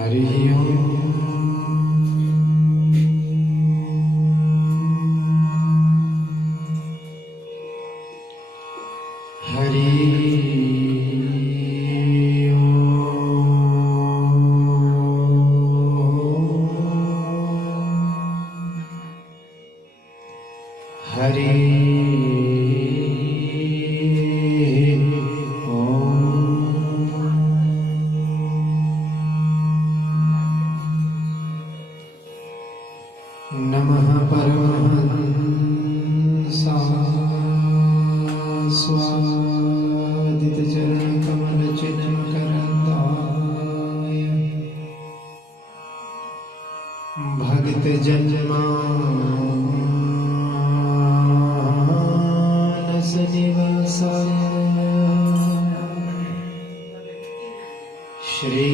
हरि ओम। हरि नमः परमहंसास्वादितचरणकमलचिन्मकरन्दाय भक्तजनमानसनिवासाय श्री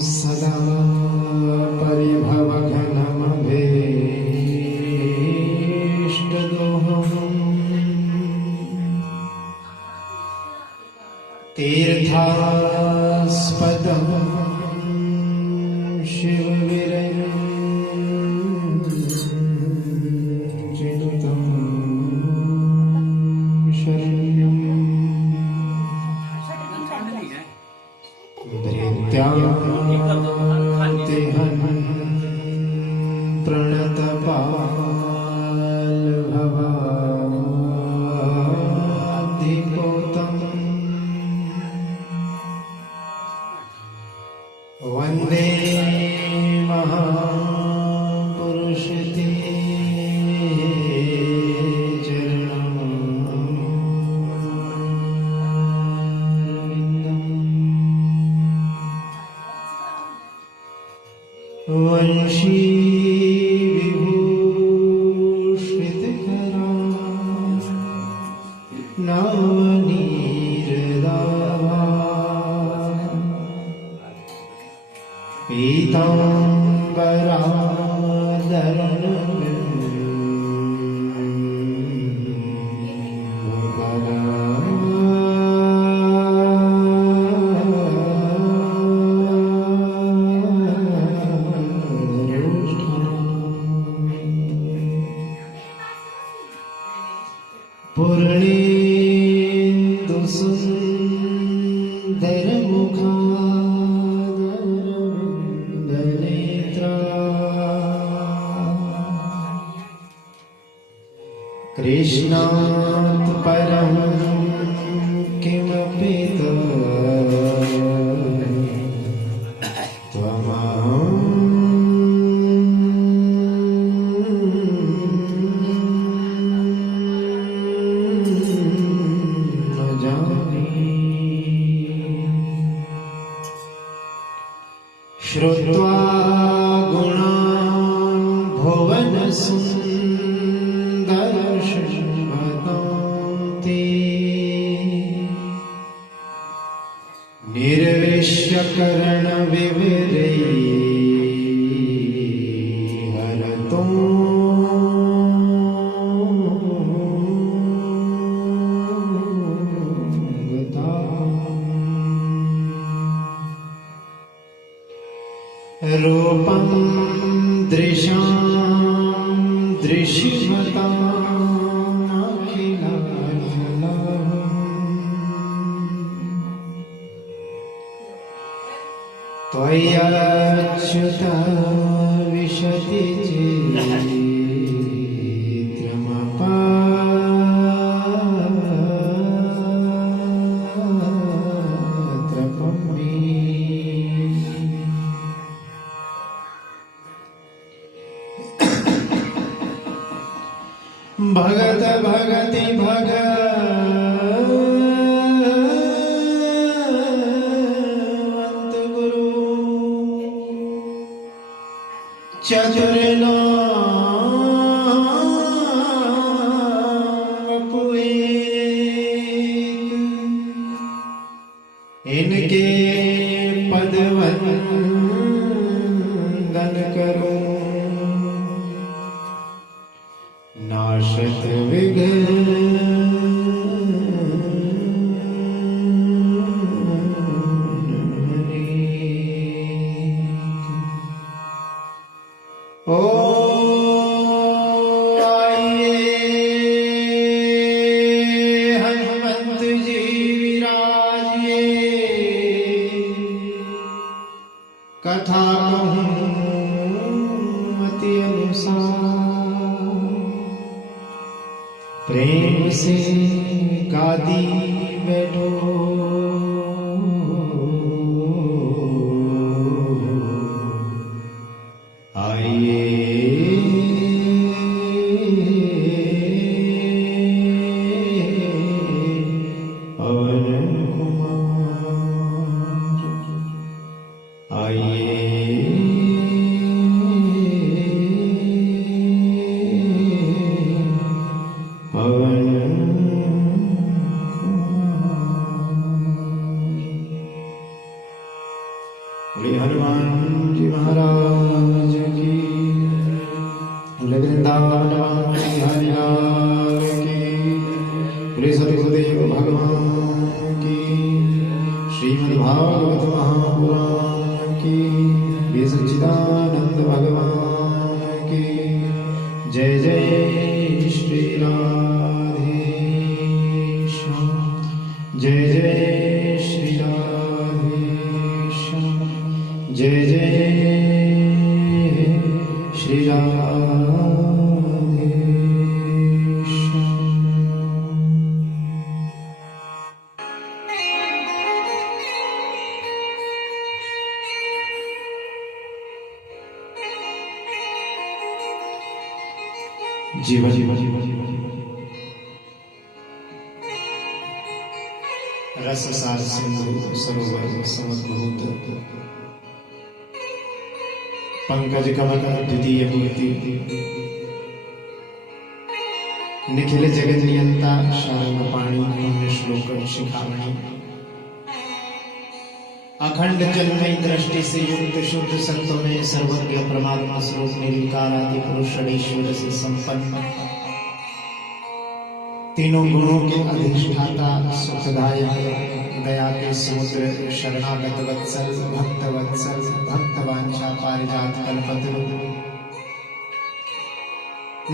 सदा परिभवघनमभीष्टदोहम् तीर्थास्पदं शिवविरञ्चिनुतं शरण्यम् भृत्यातिहन् प्रणतपालभवाधिपोतम् वन्दे महापुरुषते वंशी विभूषितकरा नवनीरदाभा पूर्णेन्दुसुन्दरमुखादरविन्दनेत्रा कृष्णात् परं किमपि त्वमहं न जाने। श्रुत्वा गुणान् भुवनसुन्दरशोभतां निर्विश्य करणविवरैः हरतो रूपं दृशां दृश्यतामखिलाखिलम् त्वय्यच्युत विशति चित्रमपात्रपम्मे भगत भगति भगवन्त गुरु चतुर्नाम इनके पद वंदन करूं, नाशत विघ्न ओ आइए हनुमंत जी विराजिए, कथा कहूँ अति अनुसार, प्रेम से गादी बैठो आइए पवन कुमार, आइए पवन बोले हनुमान जी महाराज की, बोले वृंदावन बिहारी लाल की, बोले सतगुरुदेव भगवान की, श्रीमद्भागवत महापुराण की, बोले सच्चिदानंद भगवान की जय जय श्री राधेश्याम, जय जय श्री राधेश्याम, जय जय श्री राधेश्याम। जीवन रस सार सिंधु सरोवर समुद्भूत, पंकज कमल द्वितीय मूर्ति, निखिल जगत नियंता शारंग पाणी, पुण्य श्लोक शिखामणि, अखंड जन्मयी दृष्टि से युक्त शुद्ध सत्व में सर्वज्ञ परमात्मा स्वरूप निर्विकार आदि पुरुष षडीश्वर से संपन्न, तीनों गुणों के अधिष्ठाता सुखदायक दया के समुद्र शरणागत वत्सल भक्त वत्सल भक्तवांछा पारिजात कल्पतरु,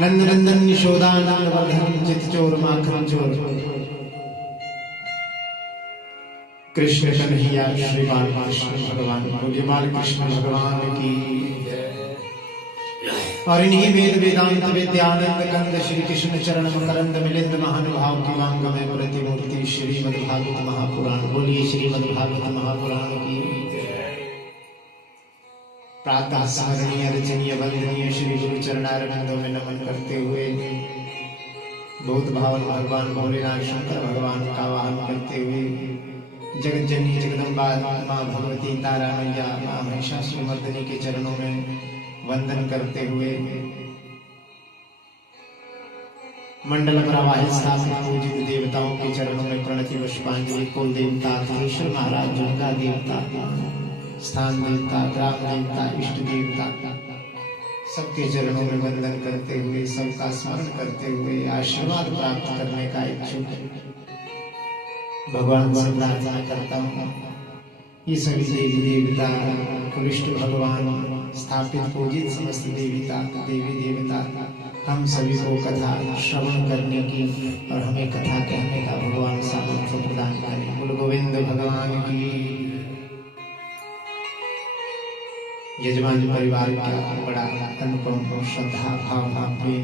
नंदनंदन यशोदानंद वर्धन चितचोर माखन चोर, कृष्ण कन्हैया श्री बालकृष्ण भगवान, बोलिए बालकृष्ण भगवान की। और इन्हीं वेद वेदांत विद्यानंद कंद श्री कृष्ण चरण मकरंद मिलिंद महानुभाव की वांगमय प्रतिमूर्ति श्रीमद्भागवत महापुराण, बोलिए श्रीमद्भागवत महापुराण की। प्रातः स्मरणीय रचनीय वंदनीय श्री गुरु चरणारविंदों में नमन करते हुए बहुत भावन भगवान भोलेनाथ शंकर भगवान का वाहन करते हुए जगत जननी जगदम्बा माँ भगवती तारा मैया माँ महिषासुरमर्दिनी के चरणों में वंदन करते हुए मंडल प्रवाहित स्थापित पूजित देवताओं के चरणों में प्रणति पुष्पांजलि, कुल देवता धीश्वर महाराज दुर्गा देवता स्थान देवता ग्राम देवता इष्ट देवता सबके चरणों में वंदन करते हुए सबका स्मरण करते हुए आशीर्वाद प्राप्त करने का इच्छुक भगवान से प्रार्थना करता हूँ। ये सभी देवी देवता कुलिष्ट भगवान स्थापित पूजित समस्त देवता देवी देवता हम सभी को कथा श्रवण करने की और हमें कथा कहने का भगवान सामर्थ्य प्रदान करें। बोल गोविंद भगवान की। यजमान परिवार का बड़ा अनुपम श्रद्धा भाव में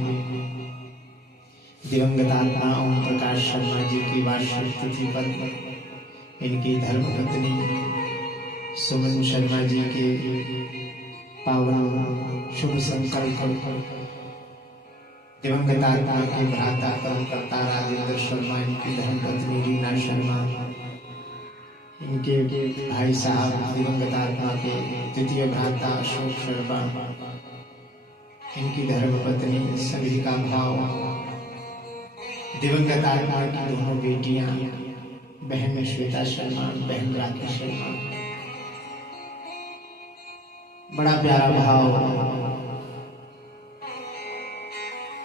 दिवंगत आत्मा ओम प्रकाश शर्मा जी की वार्षिक तिथि पर इनकी धर्मपत्नी सुमन शर्मा जी के पावन शुभ संकल्प दिवंगत आत्मा के भ्राता कर्मकर्ता राजेंद्र शर्मा, इनकी धर्मपत्नी रीना शर्मा, इनके भाई साहब दिवंगत आत्मा के द्वितीय भ्राता अशोक शर्मा, इनकी धर्मपत्नी सभी का भाव दिवंगत आत्मा की दोनों बेटियां बहन श्वेता शर्मा, बहन राखी शर्मा। बड़ा प्यारा भाव।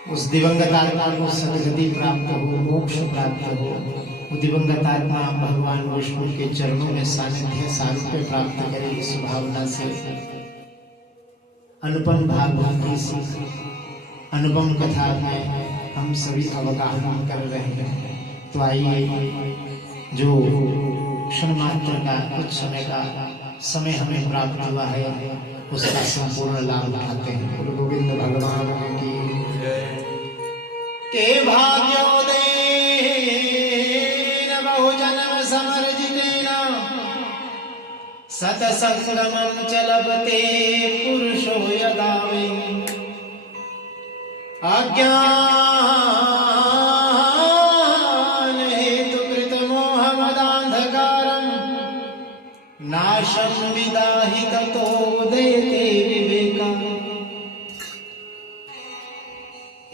उस दिवंगत आत्मा को सदगति प्राप्त हो, मोक्ष प्राप्त हो, वो दिवंगत आत्मा भगवान विष्णु के चरणों में सानिध्य सारूप्य प्राप्त करे, इस भावना से अनुपम भागवत की अनुपम कथा में हम सभी अवगाहन कर रहे हैं। तो आइए, जो क्षण मात्र का कुछ समय हमें प्राप्त हुआ है, उसका संपूर्ण लाभ उठाते हैं। गुरु गोविंद भगवान की के भाग्योदय बहुजन्म समर्जितेन सतसंगमं च लभते पुरुषो यदा वै अज्ञान हेतुकृत मोहमदान्धकारं नाशं विदाहि ततो देते विवेका।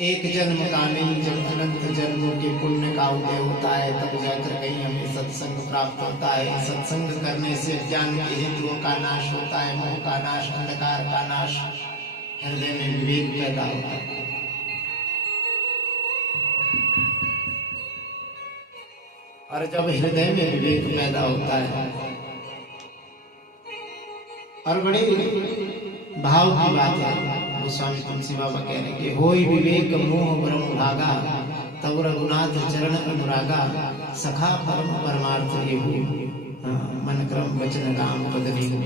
एक जन्म का नहीं, जब अनंत जन्मों के पुण्य का उदय होता है तब जाकर कहीं हमें सत्संग प्राप्त होता है। सत्संग करने से ज्ञान के हेतुओं का नाश होता है, मोह का नाश, अंधकार का नाश, हृदय में विवेक पैदा होता है। और जब हृदय में विवेक पैदा होता है, और बड़े भाव की बात है, स्वामी तुलसी बाबा कह रहे कि होई विवेक मोह ब्रह्म भागा, तब रघुनाथ चरण अनुरागा, सखा परम परमार्थ एहु, मन क्रम वचन राम पद नेहु।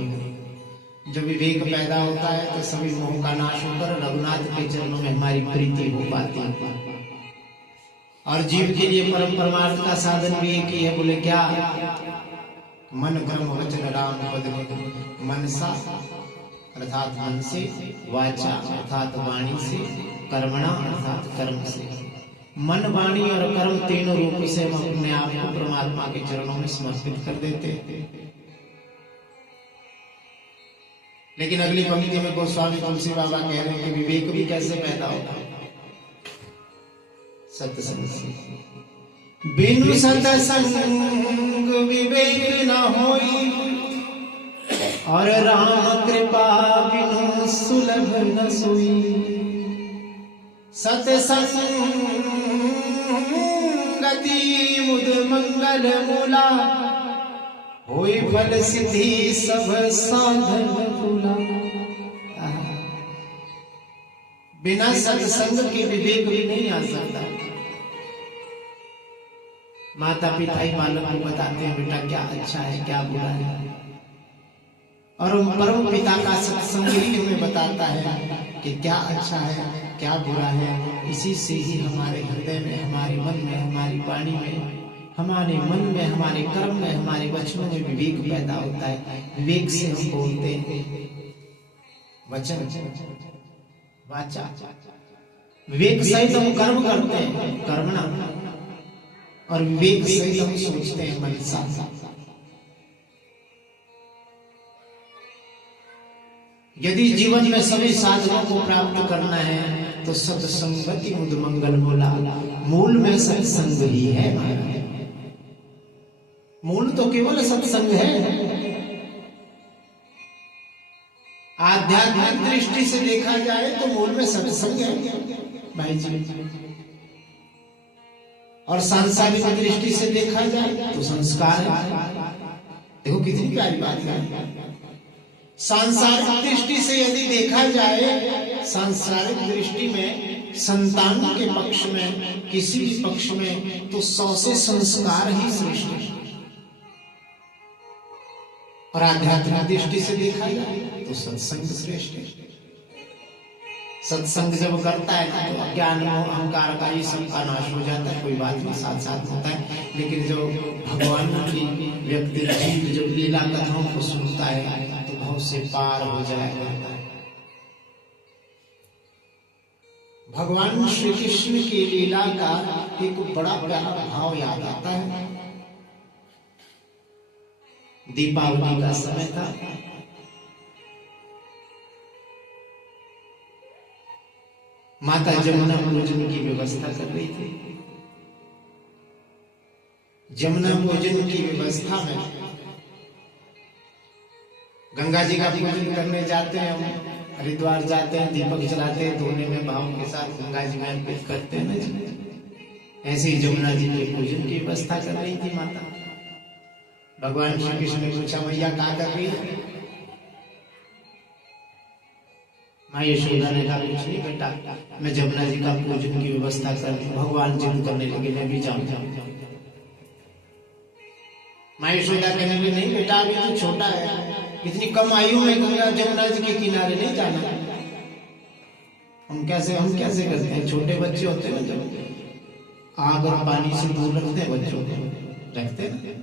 जब विवेक पैदा होता है तो सभी मोह का नाश होकर रघुनाथ के चरणों में हमारी प्रीति हो पाती है। और जीव के लिए परम परमार्थ का साधन भी एक ही है, बोले क्या? मन क्रम वचन राम पद नेहु। मनसा अर्थात मन से, वाचा अर्थात वाणी से, कर्मणा अर्थात कर्म से। मन, वाणी और कर्म तीनों रूप से हम अपने आप को परमात्मा के चरणों में समर्पित कर देते हैं। लेकिन अगली पंक्ति में गोस्वामी तुलसी बाबा कह रहे हैं कि विवेक भी कैसे पैदा होगा? सत्संग से। बिनु सत्संग विवेक न होई, और राम कृपा बिनु सुलभ न सोई। सत्संगति मुद मंगल मूला, होई फल सिद्धि सब साधन फूला। बिना सत्संग के विवेक भी नहीं आ सकता। माता पिता ही बालक को बताते हैं बेटा क्या अच्छा है क्या बुरा है, और परम पिता का सत्संग ही हमें बताता है कि क्या अच्छा है क्या बुरा है। इसी से ही हमारे हृदय में, हमारे मन में, हमारी वाणी में, हमारे मन में, हमारे कर्म में, हमारे वचनों में विवेक पैदा होता है। विवेक से हम बोलते हैं, वचन वाचा, विवेक सहित हम कर्म करते हैं, कर्मणा, और विवेक सहित हम सोचते हैं, मनसा। यदि जीवन में सभी साधनों को प्राप्त करना है तो सत्संगति मुद मंगल मूला। मूल में सत्संग ही है। मूल तो केवल सत्संग है। आध्यात्मिक दृष्टि से देखा जाए तो मूल में सत्संग है भाई जी, और सांसारिक दृष्टि से देखा जाए तो संस्कार है। देखो कितनी प्यारी बात है। सांसारिक दृष्टि से यदि देखा जाए, सांसारिक दृष्टि में संतान के पक्ष में, किसी भी पक्ष में, तो 100 से संस्कार ही श्रेष्ठ है। और आध्यात्मिक दृष्टि से देखा जाए तो सत्संग श्रेष्ठ है। सत्संग जब करता है तो अज्ञान अहंकार का ही सबका नाश हो जाता है, कोई बात नहीं, साथ साथ होता है। लेकिन जो भगवान की व्यक्ति जीव जब लीला कथाओं को सुनता है तो भाव से पार हो जाएगा। भगवान श्री कृष्ण की लीला का एक बड़ा प्यारा भाव याद आता है। दीपावली का समय था, माता जमुना भोजन की व्यवस्था कर रही थी। जमुना पूजन की व्यवस्था में गंगा जी का पूजन करने जाते हैं, हम हरिद्वार जाते हैं, दीपक जलाते हैं, धोने में भाव के साथ गंगा जी में अर्पित करते हैं ना जी। ऐसे ही जमुना जी के पूजन की व्यवस्था कर रही थी माता। भगवान श्री कृष्ण ने पूछा, मैया क्या कर रही है? माँ यशोदा ने कहा, कुछ नहीं बेटा, मैं जमुना जी का पूजन की व्यवस्था कर रही हूँ। भगवान जिद करने लगे, मैं भी जाऊं। माँ यशोदा कहने लगी, नहीं बेटा, अभी तो छोटा है, इतनी कम आयु में गंगा जमुना जी के किनारे नहीं जाना। हम कैसे करते हैं? छोटे बच्चे होते हैं ना, जब आग और पानी से दूर रखते हैं बच्चों को, रखते हैं,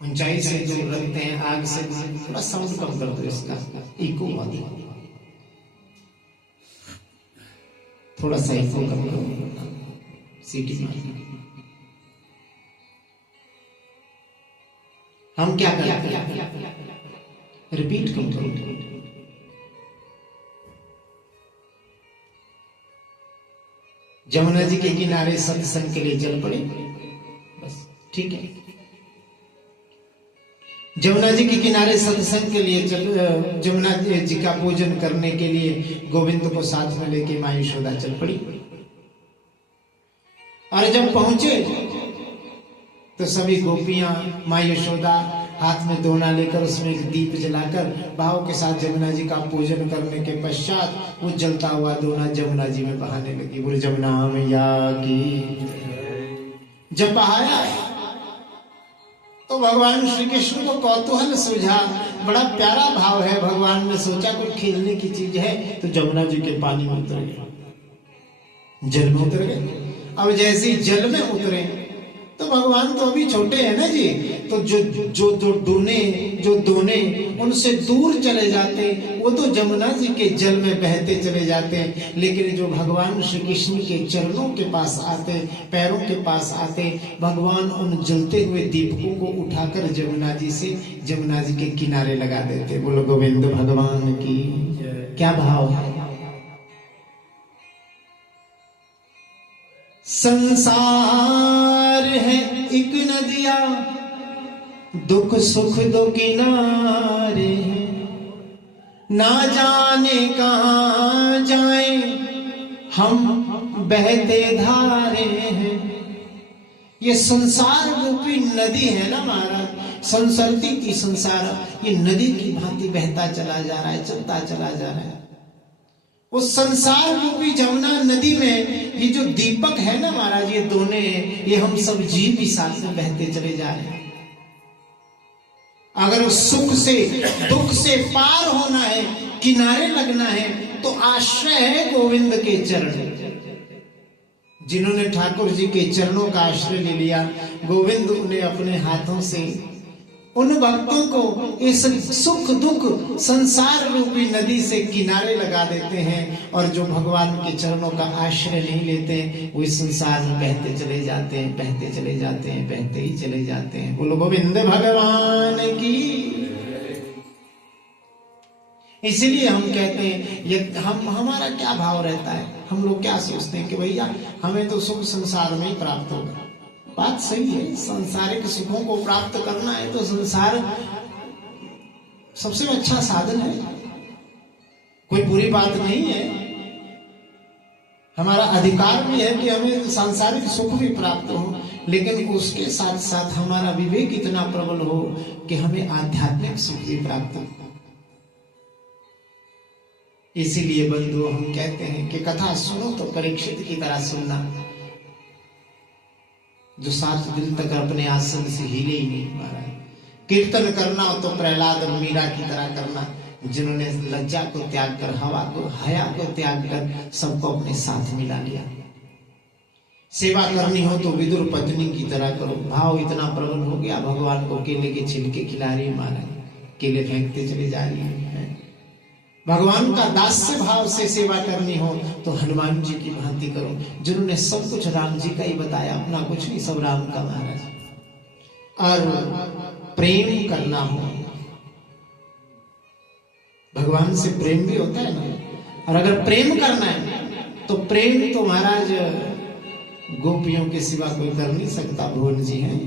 ऊंचाई से दूर रखते हैं, आग से थोड़ा साउंड कम कर दो, इसका इको थोड़ा सा इको कम करो, सीटी मार। हम क्या करते हैं? रिपीट कम करो। जमुना जी के किनारे सत्संग के लिए चल पड़े, बस ठीक है। जमुना जी के किनारे सत्संग के लिए जमुना जी का पूजन करने के लिए गोविंद को साथ में लेके माँ यशोदा चल पड़ी। और जब पहुंचे तो सभी गोपियां, माँ यशोदा हाथ में दोना लेकर उसमें एक दीप जलाकर भाव के साथ जमुना जी का पूजन करने के पश्चात वो जलता हुआ दोना जमुना जी में बहाने लगी। बोले जमुना मैया की। जब बहाया तो भगवान श्री कृष्ण को कौतूहल सूझा, बड़ा प्यारा भाव है। भगवान ने सोचा कोई खेलने की चीज है, तो जमुना जी के पानी में उतर गए, जल में उतर गए। अब जैसे ही जल में उतरे तो भगवान तो अभी छोटे हैं ना जी, तो जो दोने उनसे दूर चले जाते, वो तो जमुना जी के जल में बहते चले जाते। लेकिन जो भगवान श्री कृष्ण के चरणों के पास आते, पैरों के पास आते, भगवान उन जलते हुए दीपकों को उठाकर जमुना जी के किनारे लगा देते। बोलो गोविंद भगवान की। क्या भाव है? संसार है एक नदिया, दुख सुख दो किनारे, ना जाने कहां जाए हम बहते धारे हैं। ये संसार रूपी नदी है ना महाराज, संसरती की संसार, ये नदी की भांति बहता चला जा रहा है, चलता चला जा रहा है। उस संसार रूपी जमुना नदी में ये जो दीपक है ना महाराज, ये दोने, ये हम सब जीव भी साथ में बहते चले जा रहे हैं। अगर सुख से दुख से पार होना है, किनारे लगना है, तो आश्रय है गोविंद के चरण। जिन्होंने ठाकुर जी के चरणों का आश्रय ले लिया, गोविंद उन्हें अपने हाथों से, उन भक्तों को इस सुख दुख संसार रूपी नदी से किनारे लगा देते हैं। और जो भगवान के चरणों का आश्रय नहीं लेते, वो इस संसार में बहते चले जाते हैं, बहते चले जाते हैं, बहते ही चले जाते हैं। बोलो गोविंद भगवान की। इसीलिए हम कहते हैं, ये हमारा क्या भाव रहता है, हम लोग क्या सोचते हैं कि भैया हमें तो सुख संसार में ही प्राप्त होगा। बात सही है, सांसारिक सुखों को प्राप्त करना है तो संसार सबसे अच्छा साधन है, कोई बुरी बात नहीं है। हमारा अधिकार भी है कि हमें सांसारिक सुख भी प्राप्त हो, लेकिन उसके साथ साथ हमारा विवेक इतना प्रबल हो कि हमें आध्यात्मिक सुख भी प्राप्त हो। इसीलिए बंधु हम कहते हैं कि कथा सुनो तो परीक्षित की तरह सुनना, जो 7 दिन तक अपने आसन से हिले ही नहीं पा रहा है। कीर्तन करना हो तो प्रहलाद और मीरा की तरह करना, जिन्होंने लज्जा को त्याग कर, हया को त्याग कर सबको अपने साथ मिला लिया। सेवा करनी हो तो विदुर पत्नी की तरह करो। भाव इतना प्रबल हो गया, भगवान को केले के छिलके खिला रही है माला, केले फेंकते चले जा रही है। भगवान का दास्य भाव से सेवा करनी हो तो हनुमान जी की भांति करो, जिन्होंने सब कुछ राम जी का ही बताया, अपना कुछ नहीं, सब राम का महाराज। और प्रेम करना हो, भगवान से प्रेम भी होता है ना। और अगर प्रेम करना है तो प्रेम तो महाराज गोपियों के सिवा कोई कर नहीं सकता। भुवन जी हैं,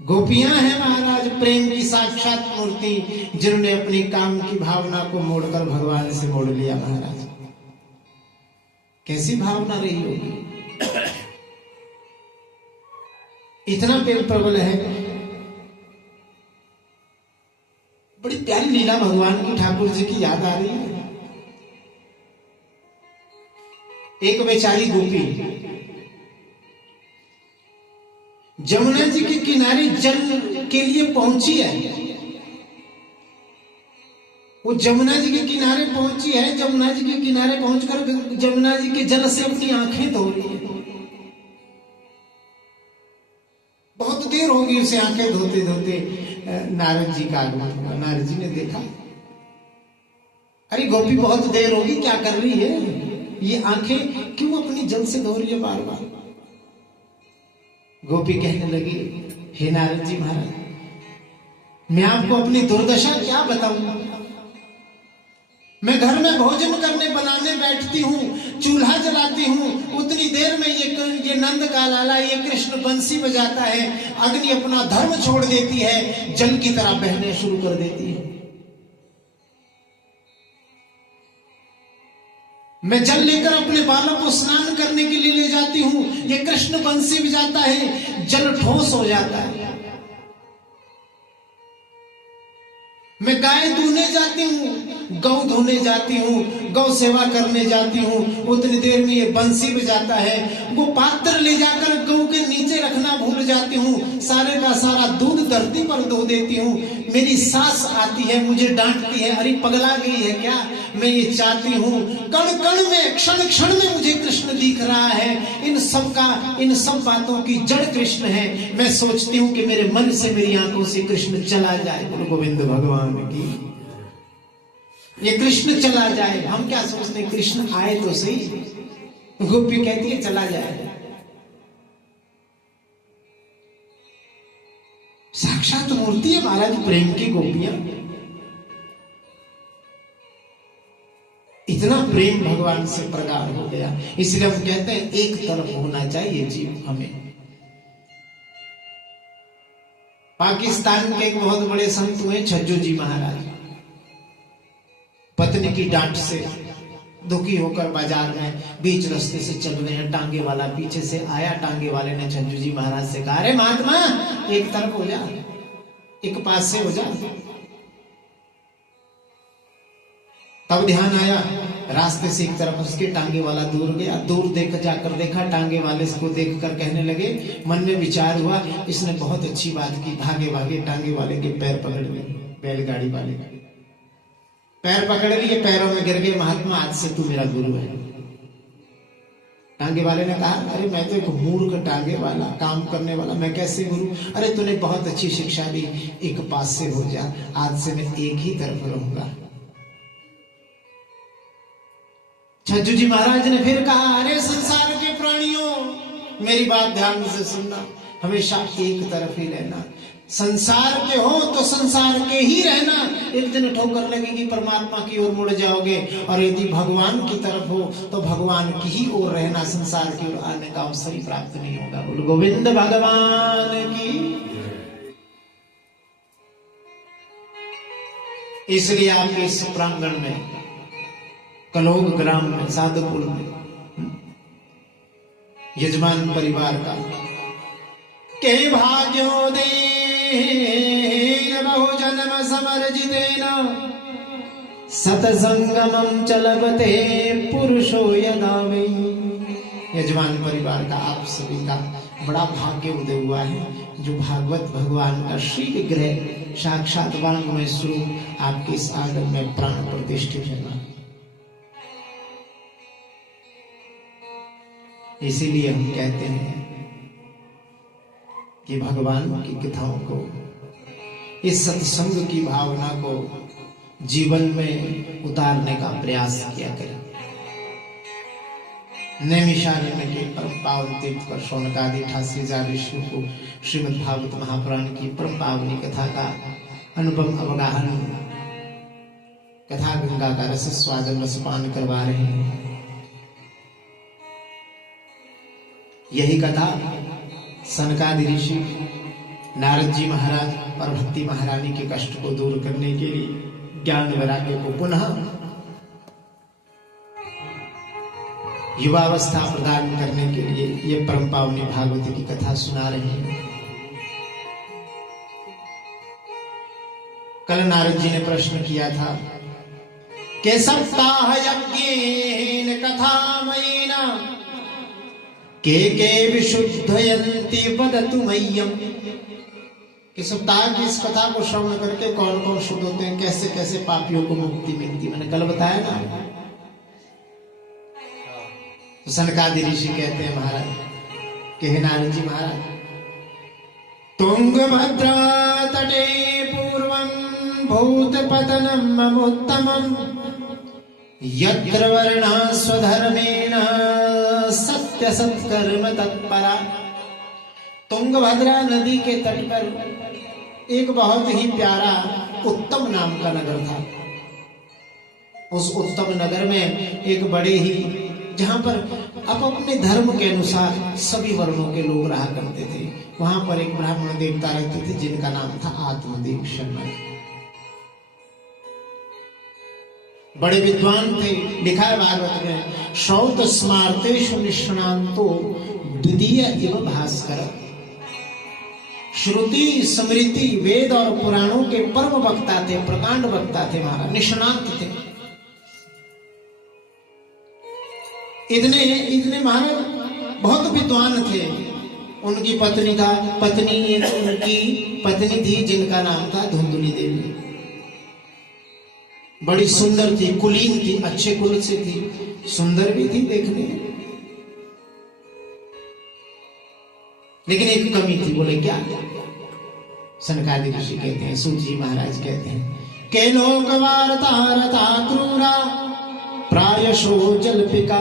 गोपियां हैं महाराज, प्रेम की साक्षात मूर्ति, जिन्होंने अपनी काम की भावना को मोड़कर भगवान से मोड़ लिया। महाराज कैसी भावना रही होगी, इतना प्रेम प्रबल है। बड़ी प्यारी लीला भगवान की ठाकुर जी की याद आ रही है। एक बेचारी गोपी जमुना जी के किनारे जल के लिए पहुंची है। वो जमुना जी के किनारे पहुंची है, जमुना जी के किनारे पहुंचकर जमुना जी के जल से अपनी आंखें धो रही है। बहुत देर हो गई उसे आंखें धोते धोते। नारद जी का आगमन हुआ। नारद जी ने देखा, अरे गोपी बहुत देर होगी, क्या कर रही है, ये आंखें क्यों अपनी जल से धो रही है बार बार। गोपी कहने लगी, हे नारद जी महाराज, मैं आपको अपनी दुर्दशा क्या बताऊं। मैं घर में भोजन करने बनाने बैठती हूँ, चूल्हा जलाती हूँ, उतनी देर में ये नंद का लाला, ये कृष्ण बंसी बजाता है, अग्नि अपना धर्म छोड़ देती है, जल की तरह बहने शुरू कर देती है। मैं जल लेकर अपने बालों को स्नान करने के लिए ले जाती हूँ, ये कृष्ण बंसी बजाता है, जल ठोस हो जाता है। मैं गाय धोने जाती हूँ, गौ धोने जाती हूँ, गौ सेवा करने जाती हूँ, उतनी देर में ये बंसी बजाता है। वो पात्र ले जाकर गौ के नीचे रखना भूल जाती हूँ, सारे का सारा दूध धरती पर धो देती हूँ। मेरी सास आती है, मुझे डांटती है, अरे पगला गई है क्या। मैं ये चाहती हूँ, कण कण में, क्षण क्षण में मुझे कृष्ण दिख रहा है। इन सब बातों की जड़ कृष्ण है। मैं सोचती हूँ कि मेरे मन से, मेरी आंखों से कृष्ण चला जाए। बोलो गोविंद भगवान की, ये कृष्ण चला जाए। हम क्या सोचते हैं, कृष्ण आए तो सही। गोपी कहती है चला जाए। साक्षात मूर्ति है महाराज प्रेम की गोपियां। इतना प्रेम भगवान से प्रगाढ़ हो गया। इसलिए हम कहते हैं एक तरफ होना चाहिए जीव हमें। पाकिस्तान के एक बहुत बड़े संत हुए छज्जू जी महाराज, पत्नी की डांट से दुखी होकर बाजार में बीच रास्ते से चल रहे हैं, टांगे वाला पीछे से आया। टांगे वाले ने छज्जू जी महाराज से कहा, अरे महात्मा एक तरफ हो जा, एक पास से हो जा। तब ध्यान आया, रास्ते से एक तरफ उसके टांगे वाला दूर गया। दूर जाकर देखा, टांगे वाले को देखकर कहने लगे, मन में विचार हुआ, इसने बहुत अच्छी बात की। भागे भागे टांगे वाले के पैर पकड़ लिए, बैलगाड़ी वाले पैर पकड़ लिए, पैरों में गिर गए। महात्मा आज से तू मेरा गुरु है। टांगे वाले ने कहा, अरे मैं तो एक मूर्ख टांगे वाला, काम करने वाला, मैं कैसे गुरु। अरे तूने बहुत अच्छी शिक्षा दी, एक पास से हो जा, आज से मैं एक ही तरफ रहूंगा। छज्जू जी महाराज ने फिर कहा, अरे संसार के प्राणियों, मेरी बात ध्यान से सुनना, हमेशा एक तरफ ही रहना। संसार के हो तो संसार के ही रहना, एक दिन ठोकर लगेगी, परमात्मा की ओर मुड़ जाओगे। और यदि भगवान की तरफ हो तो भगवान की ही ओर रहना, संसार की ओर आने का अवसर ही प्राप्त नहीं होगा। बोलो गोविंद भगवान की। इसलिए आपके इस प्रांगण में, कलोग ग्राम में, साधुपुर में, यजमान परिवार का के भाग्योदय बहु जन्म समर्जितेन सतसंगमं चलवते पुरुषो यदा वै। यजमान परिवार का आप सभी का बड़ा भाग्य उदय हुआ है, जो भागवत भगवान का श्री विग्रह साक्षात वांग्मय स्वरूप आपके इस आंगन में प्राण प्रतिष्ठित है। इसीलिए हम कहते हैं कि भगवान की कथाओं को, इस सत्संग की भावना को जीवन में उतारने का प्रयास किया करें। नैमिषारण्य के परम पावन तीर्थ पर शौनकादि 88,000 ऋषियों को श्रीमद् भागवत महापुराण की परम पावनी कथा का अनुपम अवगाहन, कथा गंगा का रस स्वादन रसपान करवा रहे हैं। यही कथा सनकादि ऋषि नारद जी महाराज और भक्ति महारानी के कष्ट को दूर करने के लिए ज्ञान वैराग्य को पुनः युवावस्था प्रदान करने के लिए ये परम पावनी भागवत की कथा सुना रहे हैं। कल नारद जी ने प्रश्न किया था कि सप्ताह यज्ञेन कथामयेन के विशुद्धयन्ति वदतु मह्यम्, कि सप्ताह की इस कथा को श्रवण करके कौन कौन शुद्ध होते हैं, कैसे कैसे पापियों को मुक्ति मिलती। मैंने कल बताया ना। तो सनकादि ऋषि कहते हैं महाराज कि हे नारद जी महाराज, तुंगभद्रा तटे पूर्वं भूतपतनं ममोत्तमं यत्र वर्णा स्वधर्मेण सत्य सत्कर्म तत्परा। तुंगभद्रा नदी के तट पर एक बहुत ही प्यारा उत्तम नाम का नगर था। उस उत्तम नगर में एक बड़े ही, जहां पर अपने धर्म के अनुसार सभी वर्णों के लोग रहा करते थे, वहां पर एक ब्राह्मण देवता रहते थे जिनका नाम था आत्मदेव शर्मा। बड़े विद्वान थे। लिखा है भागवत में, श्रौत स्मार्तेषु निष्णान्तो द्वितीय इव भास्कर। श्रुति स्मृति वेद और पुराणों के परम वक्ता थे, प्रकांड वक्ता थे महाराज, निष्णांत थे। इतने महाराज बहुत विद्वान थे। उनकी पत्नी थी जिनका नाम था धुंधुली देवी। बड़ी सुंदर थी, कुलीन थी, अच्छे कुल से थी, सुंदर भी थी देखने में। लेकिन एक कमी थी। बोले क्या? सनकादि ऋषि कहते हैं, सूत जी महाराज कहते हैं के लोक वार्ता रता क्रूरा प्रायशो जल्पिका।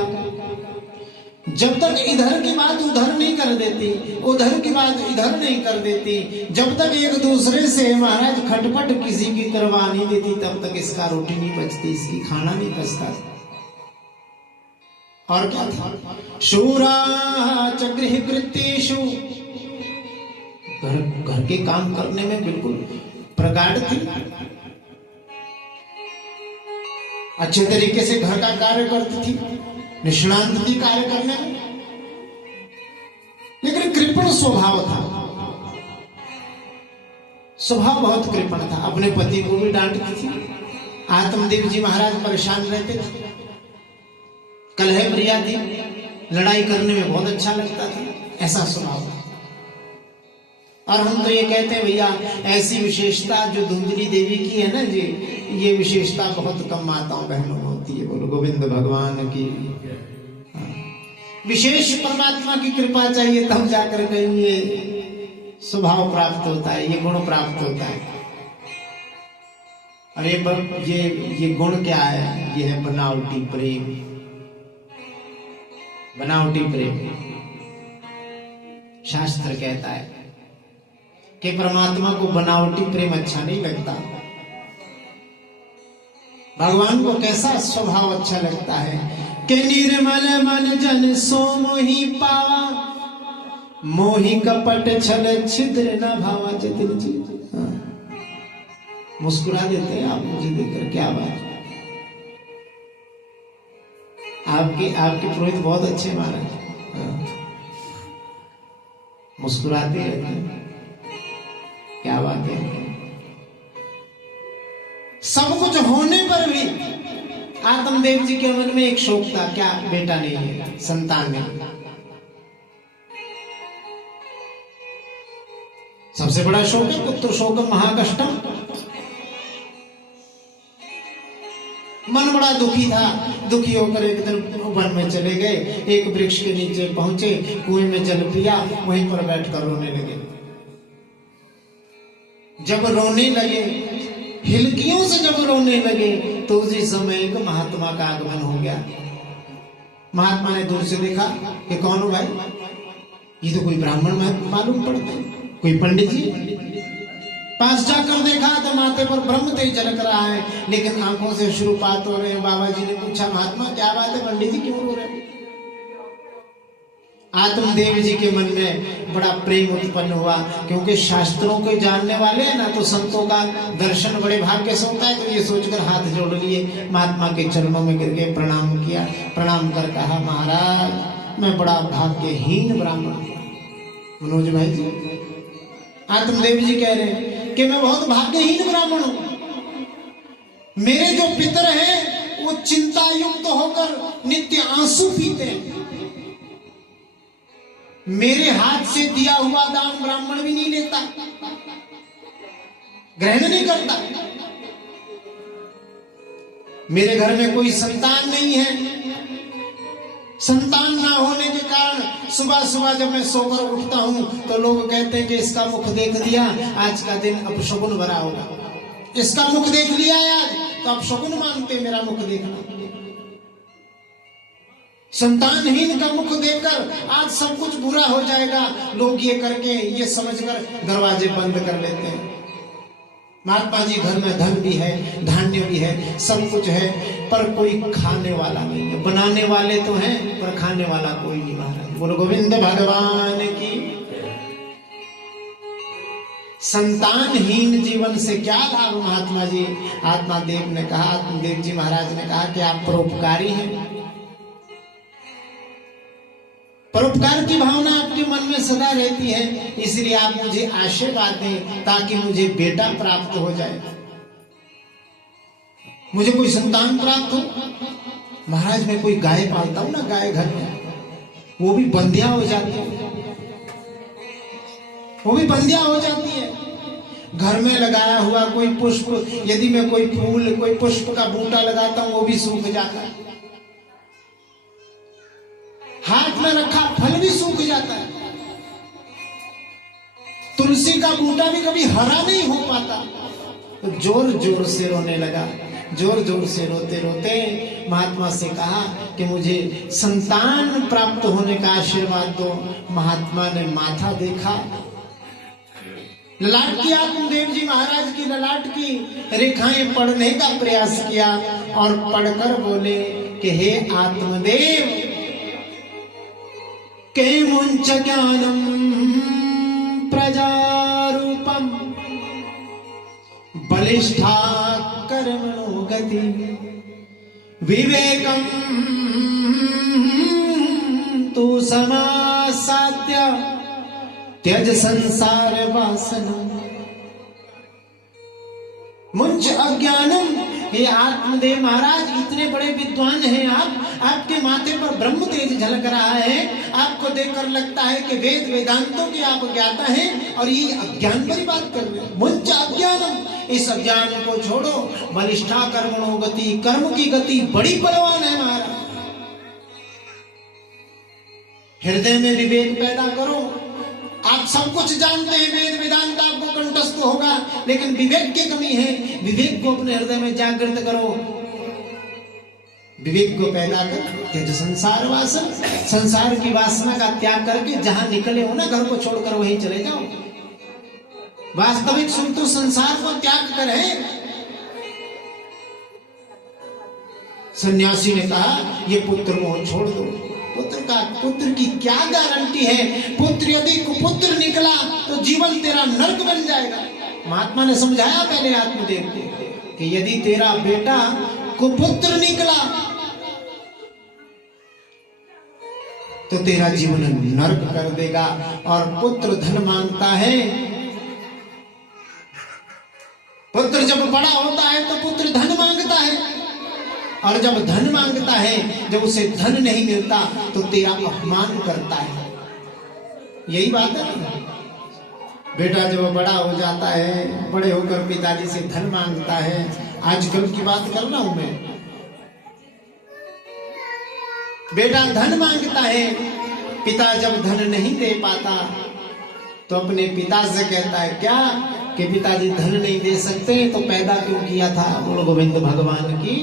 जब तक इधर की बात उधर नहीं कर देती, उधर की बात इधर नहीं कर देती, जब तक एक दूसरे से महाराज खटपट किसी की करवा नहीं देती, तब तक इसका रोटी नहीं बचती, इसकी खाना नहीं बचता। और क्या था? शूरा च गृह कृत्येषु, घर के काम करने में बिल्कुल प्रगाढ़ थी, अच्छे तरीके से घर का कार्य करती थी, निष्णांत थी कार्य करने में। लेकिन कृपण स्वभाव था, स्वभाव बहुत कृपण था। अपने पति को भी डांटती थी। आत्मदेव जी महाराज परेशान रहते थे, कलह प्रिया थी, लड़ाई करने में बहुत अच्छा लगता था, ऐसा स्वभाव था। और हम तो ये कहते हैं भैया, ऐसी विशेषता जो धुंधली देवी की है ना जी, ये विशेषता बहुत कम माताओं बहनों में होती है। बोलो गोविंद भगवान की। विशेष परमात्मा की कृपा चाहिए तब जाकर कहीं ये स्वभाव प्राप्त होता है, ये गुण प्राप्त होता है। अरे ये गुण क्या है? ये है बनावटी प्रेम। बनावटी प्रेम। शास्त्र कहता है कि परमात्मा को बनावटी प्रेम अच्छा नहीं लगता। भगवान को कैसा स्वभाव अच्छा लगता है कि निर्मल मन जन सो मोहि पावा, मोहि कपट छल छिद्र न भावा। जितने जी मुस्कुरा देते हैं आप मुझे देखकर, क्या बात। आपके पुरोहित बहुत अच्छे महाराज, मुस्कुराते रहते हैं, क्या बात है। सब कुछ होने पर भी आत्मदेव जी के मन में एक शोक था, क्या? बेटा नहीं है, संतान नहीं। सबसे बड़ा शोक है पुत्र शोकम महाकष्टम। मन बड़ा दुखी था। दुखी होकर एक दिन वन में चले गए, एक वृक्ष के नीचे पहुंचे, कुएं में जल पिया, वहीं पर बैठकर रोने लगे। जब रोने लगे, हिलकियों से जब रोने लगे, तो उसी समय एक महात्मा का आगमन हो गया। महात्मा ने दूर से देखा कि कौन हो भाई? ये तो कोई ब्राह्मण मालूम पड़ते, कोई पंडित जी। पास जाकर देखा तो माथे पर ब्रह्म तेज झलक रहा है, लेकिन आंखों से अश्रुपात हो रहे हैं। बाबा जी ने पूछा, महात्मा क्या बात है, पंडित जी क्यों रो रहे? आत्मदेव जी के मन में बड़ा प्रेम उत्पन्न हुआ, क्योंकि शास्त्रों के जानने वाले हैं ना, तो संतों का दर्शन बड़े भाग्य से होता है। तो ये सोचकर हाथ जोड़ लिए, महात्मा के चरणों में गिर के प्रणाम किया। प्रणाम कर कहा, महाराज मैं बड़ा भाग्यहीन ब्राह्मण हूं। मनोज भाई जी, आत्मदेव जी कह रहे हैं कि मैं बहुत भाग्यहीन ब्राह्मण हूं। मेरे जो पितर हैं वो चिंता युक्त होकर नित्य आंसू पीते हैं। मेरे हाथ से दिया हुआ दान ब्राह्मण भी नहीं लेता, ग्रहण नहीं करता। मेरे घर में कोई संतान नहीं है। संतान ना होने के कारण सुबह सुबह जब मैं सोकर उठता हूं तो लोग कहते हैं कि इसका मुख देख दिया, आज का दिन अपशगुन भरा होगा। इसका मुख देख लिया आज तो अपशगुन मानते मेरा मुख देखना। संतानहीन का मुख देखकर आज सब कुछ बुरा हो जाएगा। लोग ये करके ये समझकर दरवाजे बंद कर लेते हैं। महात्मा जी घर में धन भी है, धान्य भी है, सब कुछ है, पर कोई खाने वाला नहीं है। बनाने वाले तो हैं पर खाने वाला कोई नहीं। महाराज बोलो गोविंद भगवान की। संतानहीन जीवन से क्या लाभ महात्मा जी? आत्मादेव ने कहा, आत्मदेव जी महाराज ने कहा कि आप परोपकारी हैं। परोपकार की भावना आपके मन में सदा रहती है, इसलिए आप मुझे आशीर्वाद दें ताकि मुझे बेटा प्राप्त हो जाए, मुझे कोई संतान प्राप्त हो। महाराज मैं कोई गाय पालता हूं ना, गाय घर में, वो भी बंधिया हो जाती है, वो भी बंधिया हो जाती है। घर में लगाया हुआ कोई पुष्प, यदि मैं कोई फूल कोई पुष्प का बूटा लगाता हूं वो भी सूख जाता है। हाथ में रखा फल भी सूख जाता है। तुलसी का बूटा भी कभी हरा नहीं हो पाता। तो जोर जोर से रोने लगा। जोर जोर से रोते रोते महात्मा से कहा कि मुझे संतान प्राप्त होने का आशीर्वाद दो। महात्मा ने माथा देखा, ललाट की, आत्मदेव जी महाराज की ललाट की रेखाएं पढ़ने का प्रयास किया और पढ़कर बोले कि हे आत्मदेव, केमुंच ज्ञानम प्रजारूपम बलिष्ठा कर्मणो गति विवेकम तु समासाद्य त्यज संसार वासना। मुंच अज्ञानम, हे आत्मदेव महाराज इतने बड़े विद्वान हैं आप, आपके माथे पर ब्रह्म तेज झलक रहा है। आपको देखकर लगता है कि वेद वेदांतों के आप ज्ञाता हैं और ये अज्ञान भरी बात कर रहे हो। मुंच अज्ञानम, इस अज्ञान को छोड़ो। बलिष्ठा कर्मणो गति, कर्म की गति बड़ी बलवान है महाराज। हृदय में विवेक पैदा करो। आप सब कुछ जानते हैं, वेद वेदांत आपको कंठस्थ होगा, लेकिन विवेक की कमी है। विवेक को अपने हृदय में जागृत करो, विवेक को पैदा कर। तेज संसार वासन, संसार की वासना का त्याग करके जहां निकले हो ना, घर को छोड़कर वहीं चले जाओ। वास्तविक सुख तो संसार को त्याग कर है। सन्यासी ने कहा ये पुत्र मोह छोड़ दो। पुत्र की क्या गारंटी है? पुत्र यदि कुपुत्र निकला तो जीवन तेरा नरक बन जाएगा। महात्मा ने समझाया पहले आत्मदेव को कि यदि तेरा बेटा कुपुत्र निकला तो तेरा जीवन नरक कर देगा। और पुत्र धन मांगता है। पुत्र जब बड़ा होता है तो पुत्र धन मांगता है, और जब धन मांगता है, जब उसे धन नहीं मिलता तो तेरा अपमान करता है। यही बात है ना। बेटा जब बड़ा हो जाता है, बड़े होकर पिताजी से धन मांगता है। आजकल की बात कर रहा हूं मैं। बेटा धन मांगता है, पिता जब धन नहीं दे पाता तो अपने पिता से कहता है क्या कि पिताजी धन नहीं दे सकते तो पैदा क्यों किया था? बोलो गोविंद भगवान की।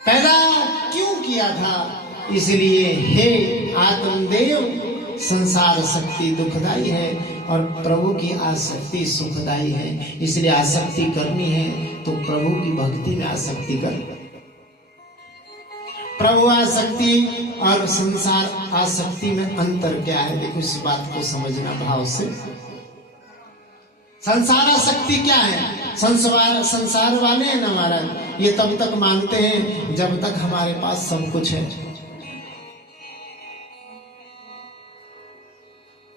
पैदा क्यों किया था? इसलिए हे आत्मदेव, संसार शक्ति दुखदाई है और प्रभु की आसक्ति सुखदाई है। इसलिए आसक्ति करनी है तो प्रभु की भक्ति में आसक्ति कर। प्रभु आसक्ति और संसार आसक्ति में अंतर क्या है? देखो इस बात को समझना भाव से। संसार आसक्ति क्या है? संसार वाले हैं ना महाराज, ये तब तक मानते हैं जब तक हमारे पास सब कुछ है।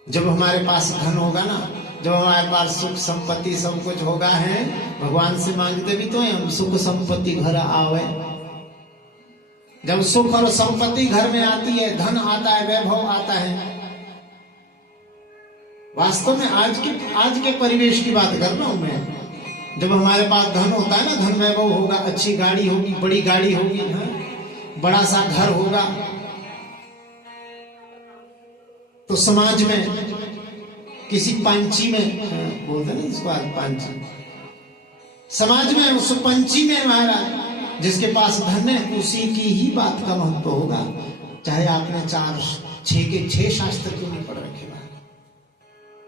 जब हमारे पास धन होगा ना, जब हमारे पास सुख संपत्ति सब कुछ होगा है, भगवान से मांगते भी तो हैं हम, सुख संपत्ति घर आवे। जब सुख और संपत्ति घर में आती है, धन आता है, वैभव आता है। वास्तव में आज के परिवेश की बात कर रहा हूं मैं। जब हमारे पास धन होता है ना, धन वैभव होगा, अच्छी गाड़ी होगी, बड़ी गाड़ी होगी, बड़ा सा घर होगा, तो समाज में किसी पंची में बोलते ना इसको, आज पंची, समाज में उस पंची में महाराज जिसके पास धन है उसी की ही बात का महत्व होगा। चाहे आपने 6 शास्त्र क्यों नहीं पढ़ रखे,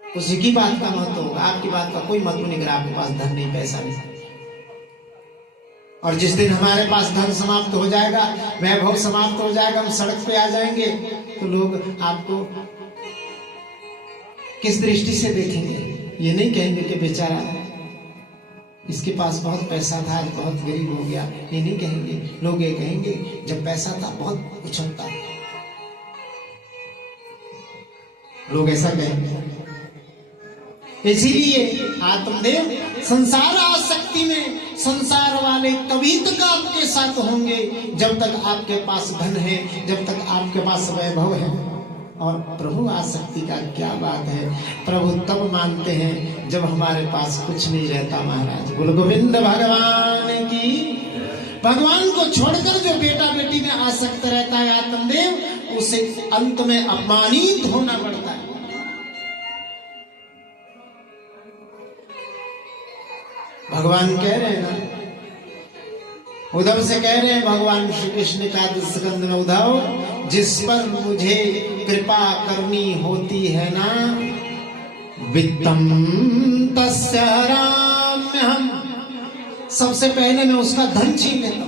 उसी की बात का महत्व होगा। आपकी बात का कोई महत्व नहीं अगर आपके पास धन नहीं, पैसा नहीं। और जिस दिन हमारे पास धन समाप्त हो जाएगा, वैभव समाप्त हो जाएगा, हम सड़क पे आ जाएंगे, तो लोग आपको किस दृष्टि से देखेंगे? ये नहीं कहेंगे कि बेचारा इसके पास बहुत पैसा था, बहुत गरीब हो गया, ये नहीं कहेंगे। लोग ये कहेंगे जब पैसा था बहुत उछलता, लोग ऐसा कहेंगे। इसीलिए आत्मदेव संसार आसक्ति में, संसार वाले तभी तक आपके साथ होंगे जब तक आपके पास धन है, जब तक आपके पास वैभव है। और प्रभु आसक्ति का क्या बात है, प्रभु तब मानते हैं जब हमारे पास कुछ नहीं रहता महाराज। बोल गोविंद भगवान की। भगवान को छोड़कर जो बेटा बेटी में आसक्त रहता है आत्मदेव, उसे अंत में अपमानित होना पड़ता है। भगवान कह रहे हैं ना, उद्धव से कह रहे हैं भगवान श्री कृष्ण का स्कंद में, उद्धव जिस पर मुझे कृपा करनी होती है ना, वित्तम तस्य हराम्यहम्, सबसे पहले मैं उसका धन छीन लेता हूं।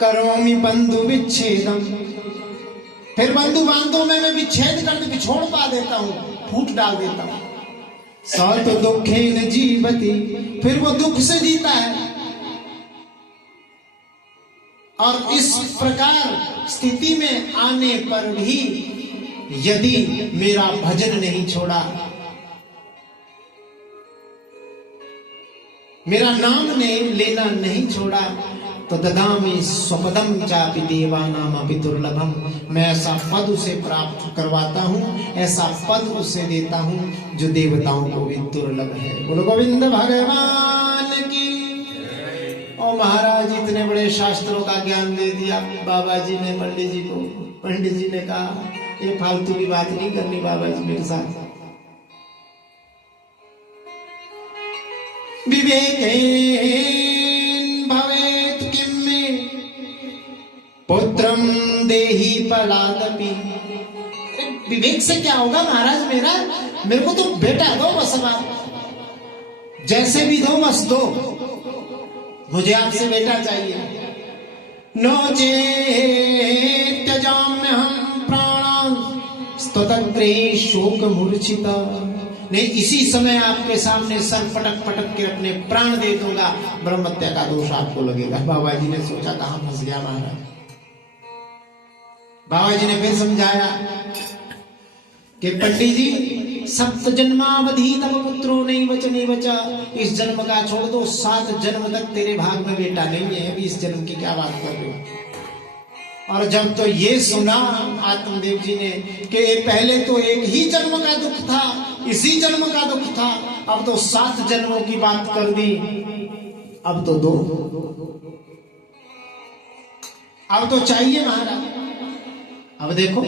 करोमि बंधु विच्छेदम, फिर बंधु बांधव में मैं विच्छेद करके बिछोड़ पा देता हूं, फूट डाल देता हूं। सत दुखेन जीवति, फिर वो दुख से जीता है। और इस प्रकार स्थिति में आने पर भी यदि मेरा भजन नहीं छोड़ा, मेरा नाम ने लेना नहीं छोड़ा, तो ददामि स्वपदम चापि देवानाम अपि दुर्लभम, मैं ऐसा पद उसे प्राप्त करवाता हूं, ऐसा पद उसे देता हूं जो देवताओं को भी दुर्लभ है। बोलो गोविंद भगवान की। और महाराज इतने बड़े शास्त्रों का ज्ञान दे दिया बाबा जी ने पंडित जी को। पंडित जी ने कहा ये फालतू की बात नहीं करनी बाबा जी मेरे साथ। विवेकेन भवेत किम में पुत्रम देहि पलादपि, विवेक से क्या होगा महाराज, मेरे को तो बेटा दो बस, जैसे भी दो बस दो, मुझे आपसे बेटा चाहिए। नो चेत् त्यजाम्यहं प्राणान् स्तोतग्रे शोक मूर्छिता, नहीं इसी समय आपके सामने सर पटक पटक के अपने प्राण दे दूंगा, ब्रह्मत्या का दोष आपको लगेगा। बाबा जी ने सोचा कहां फंस गया महाराज। बाबा जी ने फिर समझाया कि पंडित जी सप्त जन्मावधि तब पुत्रो नहीं बचा, इस जन्म का छोड़ दो, 7 जन्म तक तेरे भाग में बेटा नहीं है, अभी इस जन्म की क्या बात कर रहे हो। और जब तो ये सुना आत्मदेव जी ने कि पहले तो एक ही जन्म का दुख था, इसी जन्म का दुख था, अब तो 7 जन्मों की बात कर दी, अब तो 2, अब तो चाहिए महाराज। अब देखो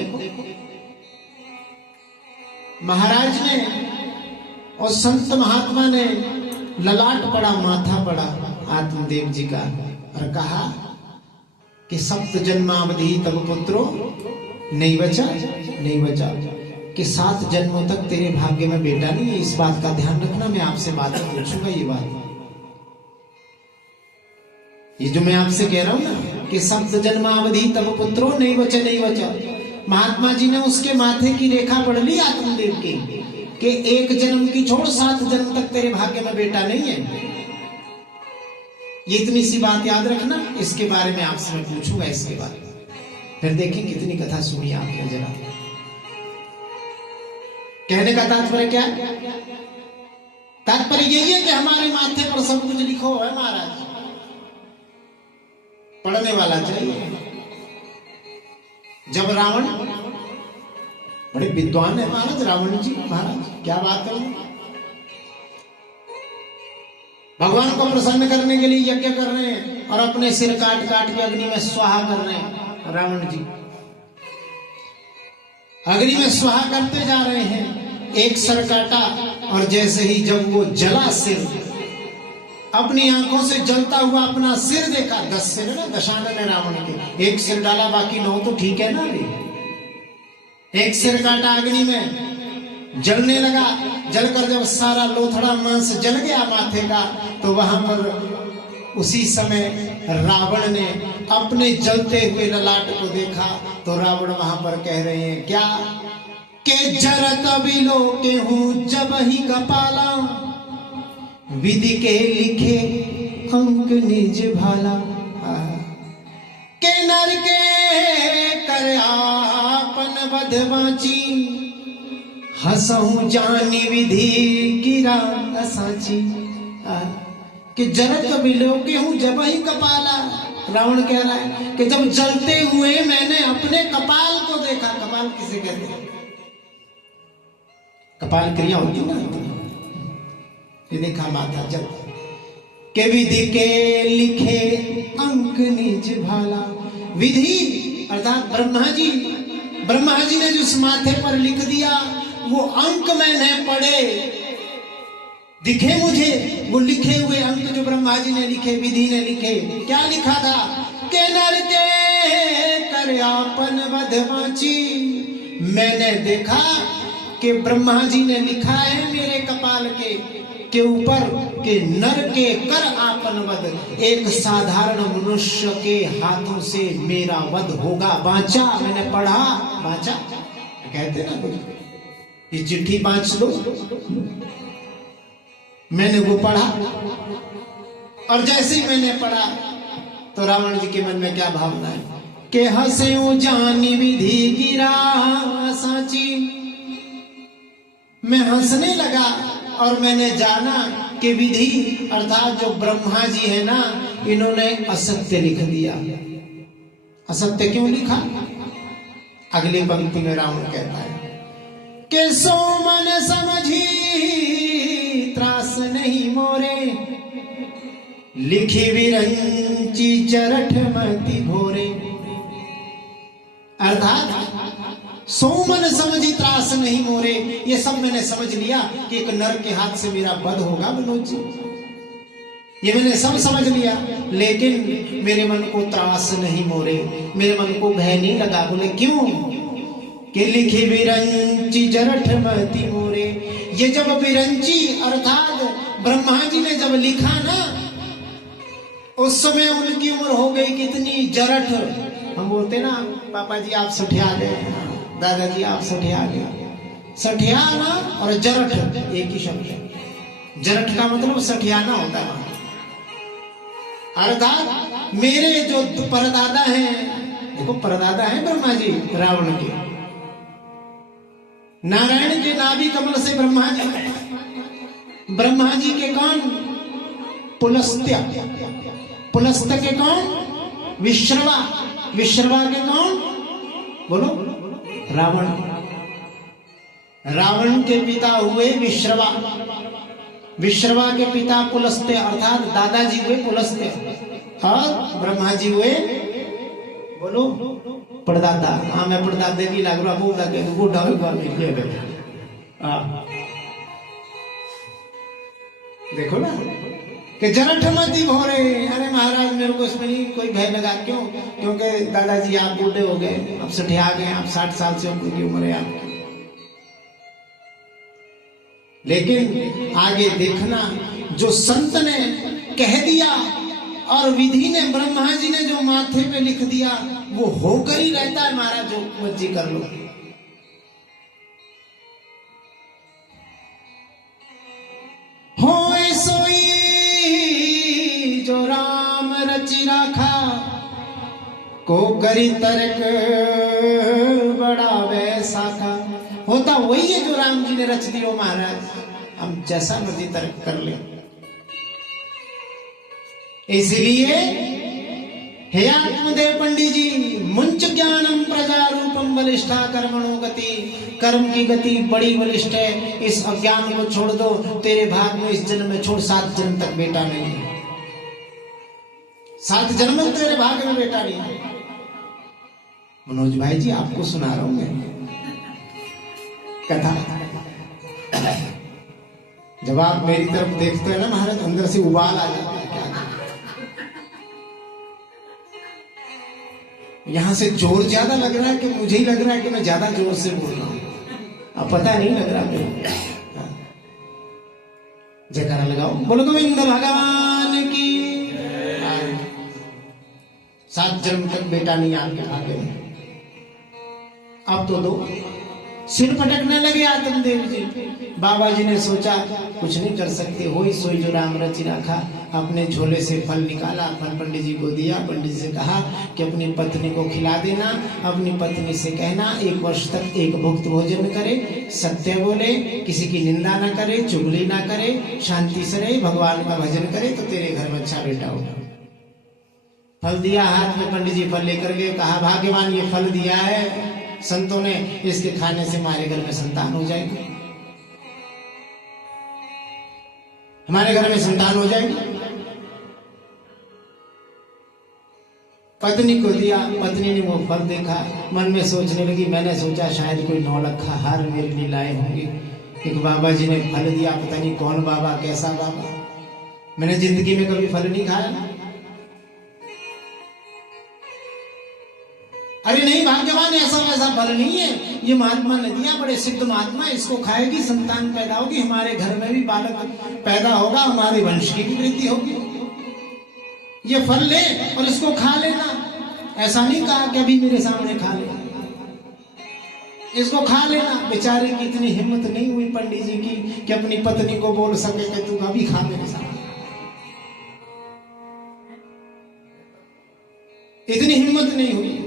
महाराज ने और संत महात्मा ने ललाट पड़ा, माथा पड़ा आत्मदेव जी का, और कहा कि सप्त जन्मावधि तब पुत्रो नहीं बचा, कि 7 जन्मों तक तेरे भाग्य में बेटा नहीं है। इस बात का ध्यान रखना, मैं आपसे बात पूछूंगा। ये बात, ये जो मैं आपसे कह रहा हूं ना कि सप्त जन्मावधि तब पुत्रो नहीं वच नहीं वच। महात्मा जी ने उसके माथे की रेखा पढ़ ली आत्मदेव की कि एक जन्म की छोड़ 7 जन्म तक तेरे भाग्य में बेटा नहीं है। ये इतनी सी बात याद रखना, इसके बारे में आपसे मैं पूछूंगा इसके बारे में, फिर देखें कितनी कथा सुनी आपने जरा। कहने का तात्पर्य क्या है? तात्पर्य यही है कि हमारे माथे पर सब कुछ लिखो है महाराज, पढ़ने वाला चाहिए। जब रावण, बड़े विद्वान है महाराज रावण जी, महाराज क्या बात है, भगवान को प्रसन्न करने के लिए यज्ञ कर रहे हैं और अपने सिर काट काट के अग्नि में स्वाहा कर रहे हैं। रावण जी अग्नि में स्वाहा करते जा रहे हैं, एक सर काटा और जैसे ही जब वो जला सिर, अपनी आंखों से जलता हुआ अपना सिर देखा, 10 सिर है ना, दशानन है रावण के, एक सिर डाला बाकी 9 तो ठीक है ना। अभी एक सिर काटा अग्नि में, जलने लगा, जलकर जब सारा लोथड़ा मांस जल गया माथे का, तो वहां पर उसी समय रावण ने अपने जलते हुए ललाट को देखा। तो रावण वहां पर कह रहे हैं क्या के जरत बिलो के हूं जब ही कपाला, विधि के लिखे अंक निज भाला, के नर के कर आपन बध बाची, हंसहूं जानी विधि गिरा साची। कि जरत बिलो के हूं जब ही कपाला, रावण कह रहा है कि जब जलते हुए मैंने अपने कपाल को देखा। कपाल किसे कहते हैं? कपाल क्रिया होती ना, ये देखा माथा जल के विधि के लिखे अंक निज भाला। विधि अर्थात ब्रह्मा जी ने जिस माथे पर लिख दिया वो अंक मैंने पढ़े, दिखे मुझे वो लिखे हुए अंक जो ब्रह्मा जी ने लिखे, विधि ने लिखे। क्या लिखा था? के नर के कर आपन वध बाची। मैंने देखा कि ब्रह्मा जी ने लिखा है मेरे कपाल के ऊपर कि नर के कर आपन वध, एक साधारण मनुष्य के हाथों से मेरा वध होगा। बांचा, मैंने पढ़ा, बांचा कहते ना कुछ, ये चिट्ठी बांच लो, मैंने वो पढ़ा और जैसे ही मैंने पढ़ा तो रावण जी के मन में क्या भावना है कि हंसे जानी विधि गिरा साची। मैं हंसने लगा और मैंने जाना कि विधि अर्थात जो ब्रह्मा जी है ना, इन्होंने असत्य लिख दिया। असत्य क्यों लिखा? अगली पंक्ति में रावण कहता है कि सो मन समझी त्रास नहीं मोरे, लिखी विरंची चरठ मति भोरे। अर्थात सोमन समझी त्रास नहीं मोरे, ये सब मैंने समझ लिया कि एक नर के हाथ से मेरा वध होगा मनोज जी, ये मैंने सब समझ लिया, लेकिन मेरे मन को त्रास नहीं मोरे, मेरे मन को भय नहीं लगा। बोले क्यों? कि लिखी विरंची जरठ मति मोरे। ये जब विरंची अर्थात ब्रह्मा जी ने जब लिखा ना, उस समय उनकी उम्र हो गई कितनी? जरठ। हम बोलते ना पापा जी आप सठिया गए, दादाजी आप सठिया गए। सठियाना और जरठ एक ही शब्द है। जरठ का मतलब सठियाना होता है। अर्थात मेरे जो परदादा हैं, देखो परदादा हैं ब्रह्मा जी रावण के, नारायण के नाभि कमल से ब्रह्मा जी, ब्रह्मा जी के कौन? पुलस्त्य। पुलस्त्य के कौन? विश्रवा। विश्रवा के कौन? बोलो। रावण। रावण के पिता हुए विश्रवा, विश्रवा के पिता पुलस्त्य अर्थात दादाजी हुए पुलस्त्य, और ब्रह्मा जी हुए बोलो परदादा। हाँ मैं परदादे की लग रहा हूँ, बूढ़ा हुआ देखो ना कि जरठ मति भोरे। अरे महाराज मेरे को इसमें नहीं कोई भय लगा, क्यों? क्योंकि दादाजी आप बूढ़े हो गए, अब सठिया गए, आप 60 साल से उनकी उम्र है आपकी। लेकिन आगे देखना, जो संत ने कह दिया और विधि ने, ब्रह्मा जी ने जो माथे पे लिख दिया वो होकर ही रहता है महाराज, जो मर्जी कर लो। होए सोई जो राम रचि राखा, को करी तर्क बड़ा वैसा का। होता वही है जो राम जी ने रच दियो महाराज, हम जैसा मर्जी तर्क कर ले। इसलिए हे आत्मदेव पंडित जी, मुंच ज्ञानम प्रजा रूपम बलिष्ठा कर्मणो गति। कर्म की गति बड़ी बलिष्ठ है, इस अज्ञान को छोड़ दो, तेरे भाग में इस जन्म में छोड़ 7 जन्म तक बेटा नहीं है। 7 जन्म में तेरे भाग में बेटा नहीं है। मनोज भाई जी आपको सुना रहा हूं मैं कथा। जब आप मेरी तरफ देखते हैं ना महाराज, अंदर से उबाल आ जाता है। यहां से जोर ज्यादा लग रहा है कि मुझे ही लग रहा है कि मैं ज्यादा जोर से बोल रहा हूं, अब पता नहीं लग रहा मेरे। जयकारा लगाओ, बोलो गोविंद भगवान की। 7 जन्म तक बेटा नहीं आपके भाग्य में, अब तो दो। सिर पटकने लगे आत्मदेव जी। बाबा जी ने सोचा कुछ नहीं कर सकते, हो ही सोई जो राम रचि राखा। अपने झोले से फल निकाला, फल पंडित जी को दिया। पंडित जी से कहा कि अपनी पत्नी को खिला देना, अपनी पत्नी से कहना 1 वर्ष तक एक भुक्त भोजन करे, सत्य बोले, किसी की निंदा ना करे, चुगली ना करे, शांति से रहे, भगवान का भजन करे तो तेरे घर में अच्छा बेटा होगा। फल दिया हाथ में, पंडित जी फल लेकर गए। कहा भाग्यवान ये फल दिया है संतों ने, इसके खाने से हमारे घर में संतान हो जाएगी, हमारे घर में संतान हो जाएगी। पत्नी को दिया, पत्नी ने वो फल देखा, मन में सोचने लगी, मैंने सोचा शायद कोई 9 लखा हार मेरे लिए लाए होंगे। एक बाबा जी ने फल दिया, पता नहीं कौन बाबा, कैसा बाबा, मैंने जिंदगी में कभी फल नहीं खाया। अरे नहीं भाग्यवान, ऐसा वैसा फल नहीं है, ये महात्मा ने दिया, बड़े सिद्ध महात्मा, इसको खाएगी संतान पैदा होगी, हमारे घर में भी बालक पैदा होगा, हमारे वंश की भी वृद्धि होगी। ये फल ले और इसको खा लेना। ऐसा नहीं कहा कि अभी मेरे सामने खा ले, इसको खा लेना। बेचारे की इतनी हिम्मत नहीं हुई पंडित जी की कि अपनी पत्नी को बोल सके कि तू अभी खा मेरे सामने, इतनी हिम्मत नहीं हुई।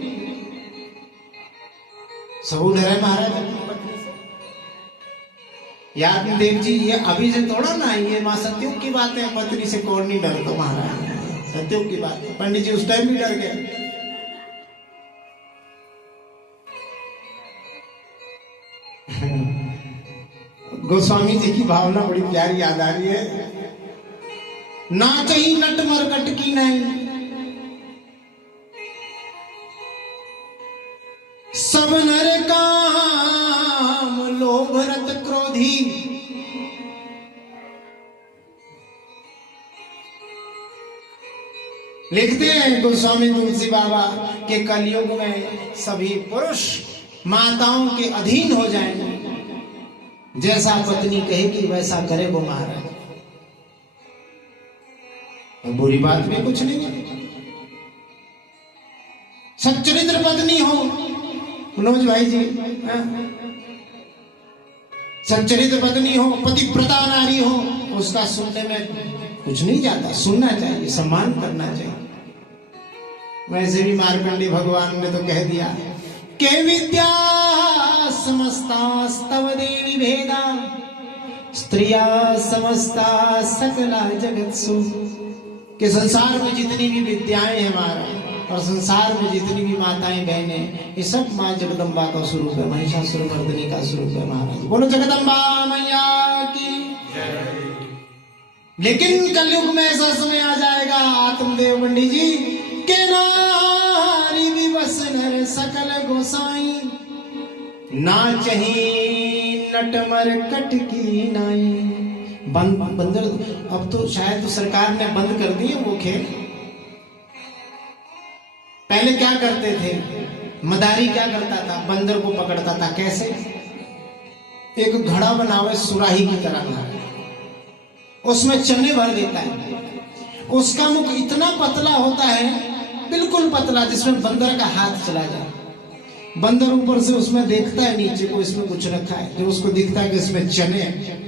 सबूत है महाराज याद देव जी, ये अभी से थोड़ा ना, ये मां सत्यों की बात है। पत्नी से कौन नहीं डरता महाराज, सत्यों की बात है। पंडित जी उस टाइम भी डर गए। गोस्वामी जी की भावना बड़ी प्यारी याद आ रही है। ना चाहिए नट मरकट की नहीं, सब नर काम लोभ रत क्रोधी। लिखते हैं गोस्वामी तुलसी बाबा के कलयुग में सभी पुरुष माताओं के अधीन हो जाएंगे, जैसा पत्नी कहेगी वैसा करे वो महाराज। बुरी बात में कुछ नहीं है। सच्चरित्र पत्नी हो मनोज भाई जी, सच्चरित्र पत्नी हो, पतिव्रता नारी हो, उसका सुनने में कुछ नहीं जाता, सुनना चाहिए, सम्मान करना चाहिए। वैसे भी मार्कंडेय भगवान ने तो कह दिया के विद्या समस्ता स्तव देवी भेदा, स्त्रिया समस्ता सकला जगत्सु। के संसार में जितनी भी विद्याएं हैं हमारा, और संसार में जितनी भी माताएं बहनें, ये सब माँ जगदम्बा का स्वरूप है, महिषासुर मर्दिनी का स्वरूप है महाराज। बोलो जगदम्बा मैया की। लेकिन कलयुग में ऐसा समय आ जाएगा आत्मदेव पंडित जी के नारी विवश नर सकल गोसाई, ना चही नटमर कट की नाई। बंदर अब तो शायद तो सरकार ने बंद कर दिए वो खेल। पहले क्या करते थे, मदारी क्या करता था, बंदर को पकड़ता था। कैसे? एक घड़ा बनावे सुराही की तरह, उसमें चने भर देता है, उसका मुख इतना पतला होता है, बिल्कुल पतला, जिसमें बंदर का हाथ चला जाए। बंदर ऊपर से उसमें देखता है नीचे को, इसमें कुछ रखा है, जो उसको दिखता है कि इसमें चने हैं।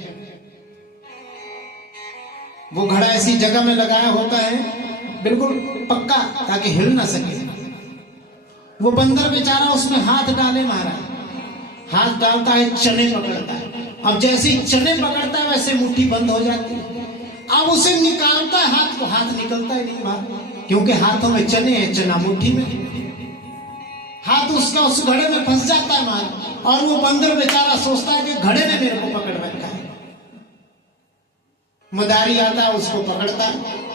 वो घड़ा ऐसी जगह में लगाया होता है बिल्कुल पक्का, ताकि हिल ना सके। वो बंदर बेचारा उसमें हाथ डाले महाराज, हाथ डालता है, चने पकड़ता है। अब जैसे ही चने पकड़ता है वैसे मुट्ठी बंद हो जाती है। अब उसे निकालता है हाथ को, हाथ निकलता ही नहीं बाहर, क्योंकि हाथों में चने हैं, चना मुट्ठी में। हाथ उसका उस घड़े में फंस जाता है महाराज, और वो बंदर बेचारा सोचता है कि घड़े ने मेरे को पकड़ रखा है। मदारी आता है, उसको पकड़ता है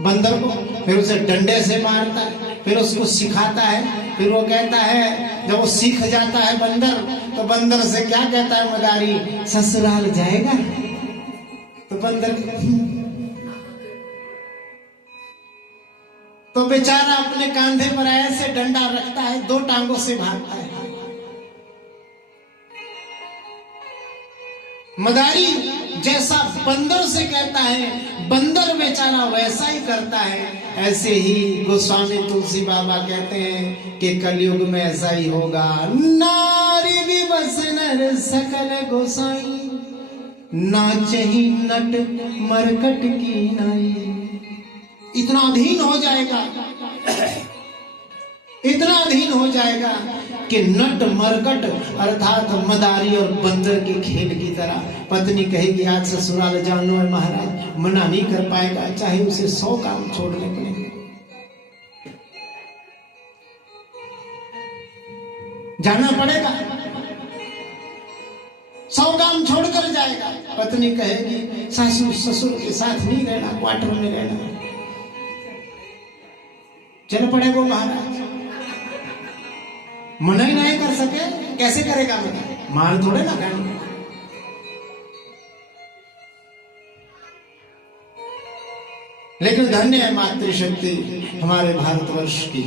बंदर को, फिर उसे डंडे से मारता है, फिर उसको सिखाता है। फिर वो कहता है, जब वो सीख जाता है बंदर, तो बंदर से क्या कहता है मदारी, ससुराल जाएगा? तो बंदर तो बेचारा अपने कांधे पर ऐसे डंडा रखता है, दो टांगों से भागता है। मदारी जैसा बंदर से कहता है, बंदर बेचारा वैसा ही करता है। ऐसे ही गोस्वामी तुलसी बाबा कहते हैं कि कलयुग में ऐसा ही होगा। नारी भी बस नर सकल गोसाई, नाचही नट मरकट की नाई। इतना अधीन हो जाएगा, इतना अधीन हो जाएगा कि नट मरकट अर्थात मदारी और बंदर के खेल की तरह। पत्नी कहेगी आज ससुराल जानो है महाराज, मना नहीं कर पाएगा, चाहे उसे 100 काम छोड़ने पड़े। जाना पड़ेगा, 100 काम छोड़कर जाएगा। पत्नी कहेगी सासू ससुर के साथ नहीं रहना, क्वार्टर में रहना। चल पड़ेगा महाराज, मना ही नहीं कर सके, कैसे करेगा मना? मार थोड़े ना खाएंगे। लेकिन धन्य है मातृशक्ति हमारे भारतवर्ष की।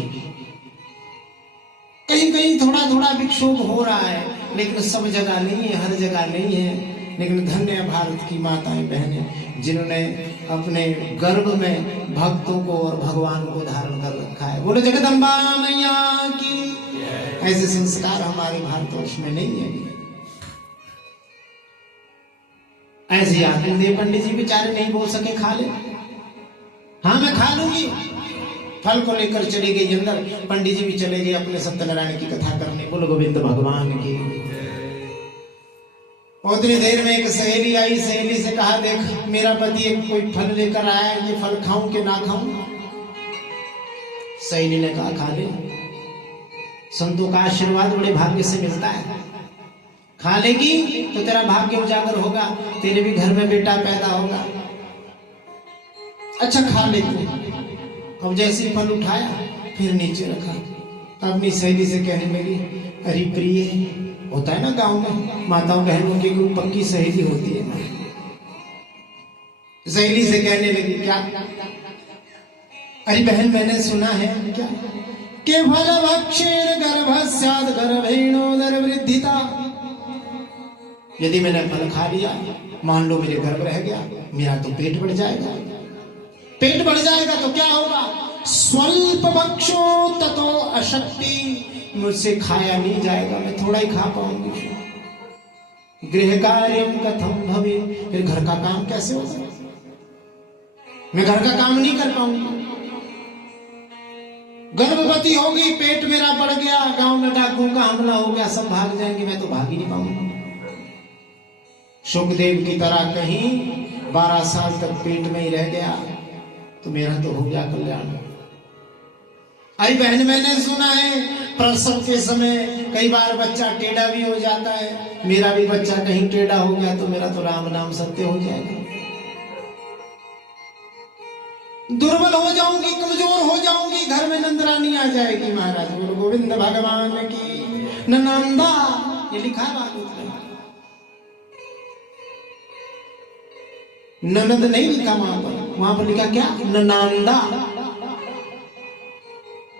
कहीं कहीं थोड़ा थोड़ा विक्षोभ हो रहा है, लेकिन सब जगह नहीं है, हर जगह नहीं है। लेकिन धन्य है भारत की माताएं बहनें, जिन्होंने अपने गर्भ में भक्तों को और भगवान को धारण कर रखा है। बोले जगदम्बा मैया की। ऐसे संस्कार हमारे भारतवर्ष में नहीं है। ऐसे आदमी देव पंडित जी बेचारे नहीं बोल सके खा ले, हाँ मैं खा लूंगी। फल को लेकर चली गई अंदर, पंडित जी भी चले गए अपने सत्यनारायण की कथा करने। बोलो गोविंद भगवान की। उतनी देर में एक सहेली आई, सहेली से कहा देख मेरा पति एक कोई फल लेकर आया, ये फल खाऊं कि ना खाऊं? सहेली ने कहा खा ले, संतों का आशीर्वाद बड़े भाग्य से मिलता है, खा लेगी तो तेरा भाग्य उजागर होगा, तेरे भी घर में बेटा पैदा होगा। अच्छा खा ले तू। अब जैसे फल उठाया फिर नीचे रखा, अपनी सहेली से कहने लगी अरे प्रिय, होता है ना गांव में माताओं बहनों की कोई पक्की सहेली होती है। सहेली से कहने लगी क्या? अरे बहन मैंने सुना है क्या के फल भक्षेण गर्भस्यात् गर्भेणोदर वृद्धिता। यदि मैंने फल खा लिया, मान लो मेरे गर्भ रह गया, मेरा तो पेट बढ़ जाएगा। पेट बढ़ जाएगा तो क्या होगा? स्वल्प भक्षो ततो अशक्ति, मुझसे खाया नहीं जाएगा, मैं थोड़ा ही खा पाऊंगी। गृह कार्यम कथम भवे, फिर घर का काम कैसे होगा? मैं घर का काम नहीं कर पाऊंगी। गर्भवती होगी, पेट मेरा बढ़ गया, गांव में डाकुओं का हमला हो गया, सब भाग जाएंगे, मैं तो भाग ही नहीं पाऊंगा। सुखदेव की तरह कहीं 12 साल तक पेट में ही रह गया तो मेरा तो हो गया कल्याण। आई बहन मैंने सुना है प्रसव के समय कई बार बच्चा टेढ़ा भी हो जाता है, मेरा भी बच्चा कहीं टेढ़ा हो गया तो मेरा तो राम नाम सत्य हो जाएगा। दुर्बल हो जाऊंगी, कमजोर हो जाऊंगी, घर में नंदरानी आ जाएगी। महाराज बोलो गोविंद भगवान की। नंदा ये लिखा बात में, ननद नहीं लिखा वहां पर लिखा क्या? नंदा।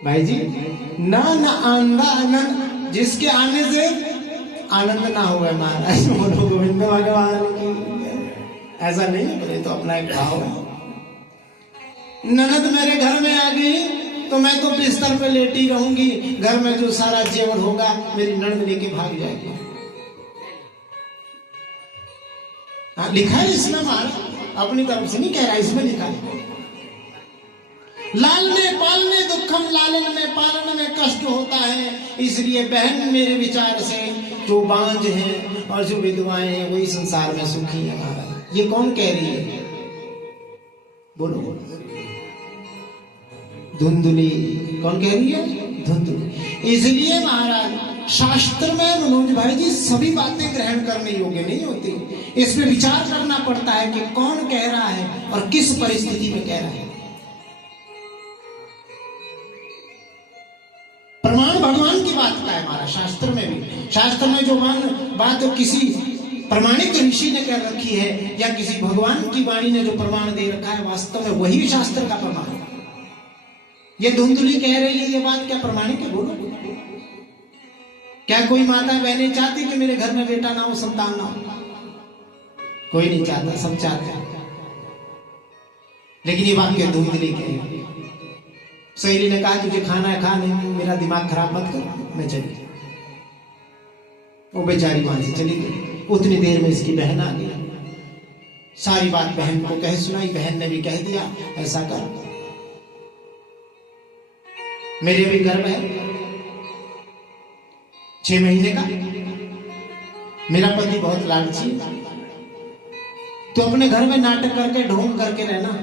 भाई जी ना आंदा आनंद, जिसके आने से आनंद ना हुआ महाराज बोलो गोविंद भगवान की। ऐसा नहीं है, बोले तो अपना एक भाव है। ननद मेरे घर में आ गई तो मैं तो बिस्तर पे लेटी रहूंगी, घर में जो सारा जेवर होगा मेरी ननद लेके भाग जाएगी। हाँ, लिखा है इसमें, अपनी तरफ से नहीं कह रहा, इसमें लिखा है। लालने पालने दुखम, लालन में पालन में कष्ट होता है, इसलिए बहन मेरे विचार से जो बांझ हैं और जो विधवाएं हैं वही संसार में सुखी है। महाराज ये कौन कह रही है? बोलो। धुंधुली। कौन कह रही है? धुंधुली। इसलिए महाराज शास्त्र में मनोज भाई जी सभी बातें ग्रहण करने योग्य नहीं होती, इस पे विचार करना पड़ता है कि कौन कह रहा है और किस परिस्थिति में कह रहा है। प्रमाण भगवान की बात का है हमारा शास्त्र में भी। शास्त्र में जो बात किसी प्रमाणिक ऋषि ने कह रखी है या किसी भगवान की वाणी ने जो प्रमाण दे रखा है, वास्तव में वही शास्त्र का प्रमाण है। ये धुंधुली कह रही है, ये बात क्या प्रमाणिक है? बोलो। क्या कोई माता बहनें चाहती कि मेरे घर में बेटा ना हो, संतान ना हो? कोई नहीं चाहता, सब चाहते हैं। लेकिन ये बात क्या धुंधुली कह रही? सहेली ने कहा तुझे खाना है खा, नहीं मेरा दिमाग खराब मत कर, मैं चली। वो बेचारी वहां से चली गई। उतनी देर में इसकी बहन आ गई, सारी बात बहन को कह सुनाई। बहन ने भी कह दिया ऐसा कर, मेरे भी गर्भ है 6 महीने का, मेरा पति बहुत लालची, तो अपने घर में नाटक करके ढोंग करके रहना,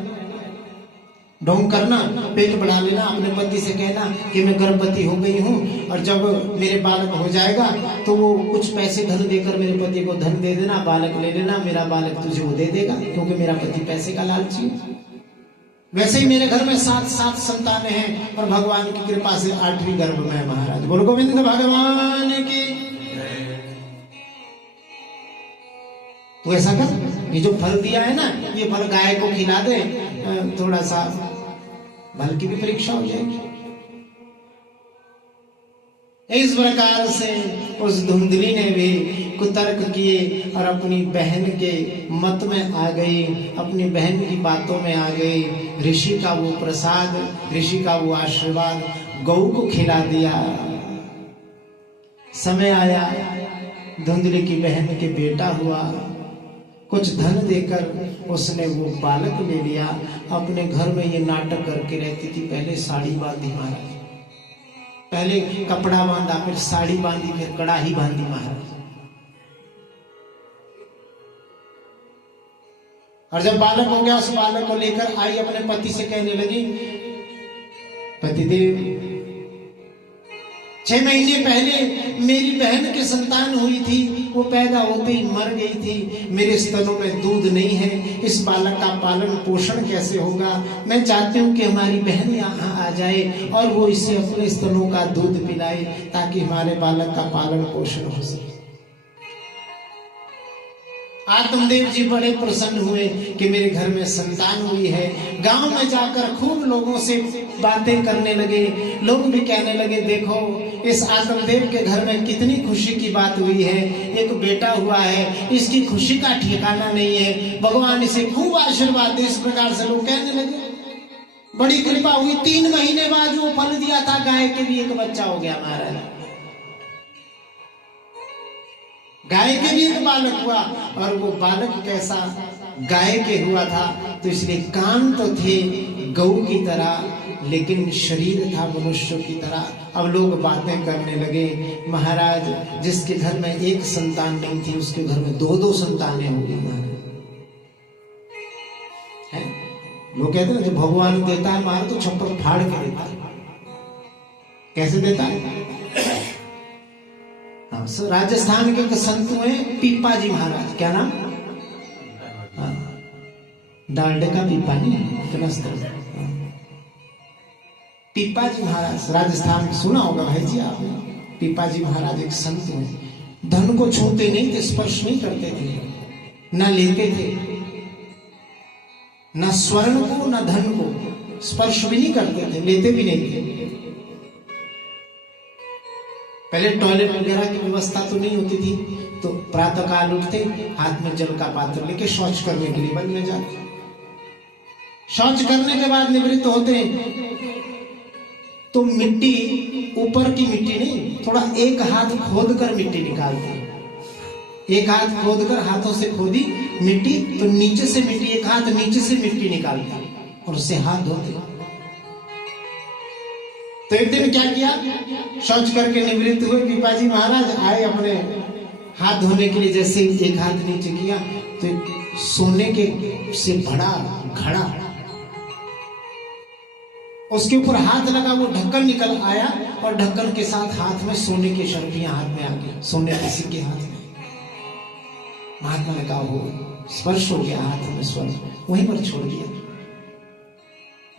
ढोंग करना, पेट बढ़ा लेना, अपने पति से कहना कि मैं गर्भवती हो गई हूँ और जब मेरे बालक हो जाएगा तो वो कुछ पैसे धन देकर मेरे पति को धन दे देना, बालक ले लेना, मेरा बालक तुझे वो दे देगा क्योंकि मेरा पति पैसे का लालची है। वैसे ही मेरे घर में 7 संतानें हैं और भगवान की कृपा से 8वीं गर्भ में है। महाराज बोलो गोविंद भगवान की। तो ऐसा कर, ये जो फल दिया है ना, ये फल गाय को खिला दे, थोड़ा सा बल की भी परीक्षा हो जाएगी। इस प्रकार से उस धुंधली ने भी कुतर्क किए और अपनी बहन के मत में आ गई, अपनी बहन की बातों में आ गई। ऋषि का वो प्रसाद, ऋषि का वो आशीर्वाद गौ को खिला दिया। समय आया, धुंधली की बहन के बेटा हुआ, कुछ धन देकर उसने वो बालक ले लिया। अपने घर में ये नाटक करके रहती थी। पहले साड़ी बांधी महाराज, पहले कपड़ा बांधा, फिर साड़ी बांधी, फिर कड़ाही बांधी महाराज। और जब बालक हो गया, उस बालक को लेकर आई, अपने पति से कहने लगी पतिदेव 6 महीने पहले मेरी बहन की संतान हुई थी, वो पैदा होते ही मर गई थी, मेरे स्तनों में दूध नहीं है, इस बालक का पालन पोषण कैसे होगा? मैं चाहती हूँ कि हमारी बहन यहाँ आ जाए और वो इसे अपने स्तनों का दूध पिलाए ताकि हमारे बालक का पालन पोषण हो सके। आत्मदेव जी बड़े प्रसन्न हुए कि मेरे घर में संतान हुई है। गांव में जाकर खूब लोगों से बातें करने लगे। लोग भी कहने लगे देखो इस आत्मदेव के घर में कितनी खुशी की बात हुई है, एक बेटा हुआ है, इसकी खुशी का ठिकाना नहीं है, भगवान इसे खूब आशीर्वाद दे। इस प्रकार से लोग कहने लगे। बड़ी कृपा हुई। 3 महीने बाद जो फल दिया था गाय के भी एक बच्चा हो गया महाराज, गाय के भी एक बालक हुआ। और वो बालक कैसा? गाय के हुआ था तो इसलिए कान तो थे गौ की तरह, लेकिन शरीर था मनुष्य की तरह। अब लोग बातें करने लगे महाराज जिसके घर में एक संतान नहीं थी उसके घर में 2-2 संतानें हो गई महाराज। लोग कहते हैं जब भगवान देता है मार तो छप्पर फाड़ के देता है। कैसे देता है? राजस्थान के एक संत हुए पीपा जी महाराज, क्या नाम? डांडे का पीपा नहीं, पीपा जी महाराज राजस्थान सुना होगा भाई जी आपने। पीपा जी महाराज एक संत हुए, धन को छूते नहीं थे, स्पर्श नहीं करते थे, न लेते थे, न स्वर्ण को न धन को स्पर्श भी नहीं करते थे, लेते भी नहीं थे। पहले टॉयलेट वगैरह की व्यवस्था तो नहीं होती थी, तो प्रातः काल उठते हाथ में जल का पात्र लेके शौच करने के लिए वन में जाते। शौच करने के बाद निवृत्त होते हैं तो मिट्टी, ऊपर की मिट्टी नहीं, थोड़ा एक हाथ खोद कर मिट्टी निकालते हैं। एक हाथ खोद कर, हाथों से खोदी मिट्टी, तो नीचे से मिट्टी, एक हाथ नीचे से मिट्टी निकालते और उससे हाथ धोते। तो एक दिन क्या किया, शौच करके निवृत्त हुए पिपाजी महाराज, आए अपने हाथ धोने के लिए। जैसे एक हाथ नीचे किया तो सोने के से बड़ा घड़ा, उसके ऊपर हाथ लगा, वो ढक्कन निकल आया और ढक्कन के साथ हाथ में सोने की शंखियां हाथ में आ गई, सोने के सिक्के हाथ में। महात्मा ने कहा हो स्पर्श हो गया हाथ में, स्पर्श वहीं पर छोड़ दिया,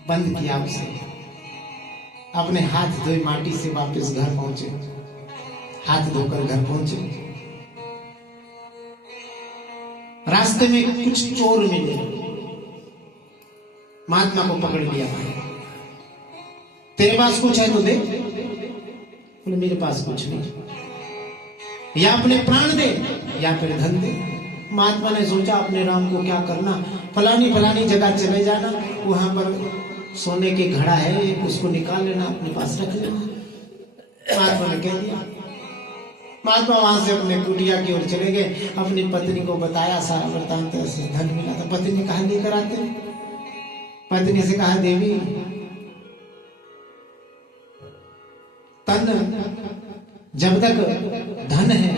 बंद किया उसे। अपने हाथ धोए माटी से वापस घर पहुंचे, हाथ धोकर घर पहुंचे। रास्ते में कुछ चोर मिले, महात्मा को पकड़ लिया। तेरे पास कुछ है तो दे। बोले मेरे पास कुछ नहीं, या अपने प्राण दे या फिर धन दे। महात्मा ने सोचा अपने राम को क्या करना, फलानी फलानी जगह चले जाना, वहां पर सोने के घड़ा है, उसको निकाल लेना, अपने पास रख लेना। महात्मा ने कह दिया। महात्मा वहां से अपने कुटिया की ओर चले गए, अपनी पत्नी को बताया सारा वृत्तांत, ऐसे धन मिला था। पत्नी ने कहा लेकर आते। पत्नी से कहा देवी तन जब तक धन है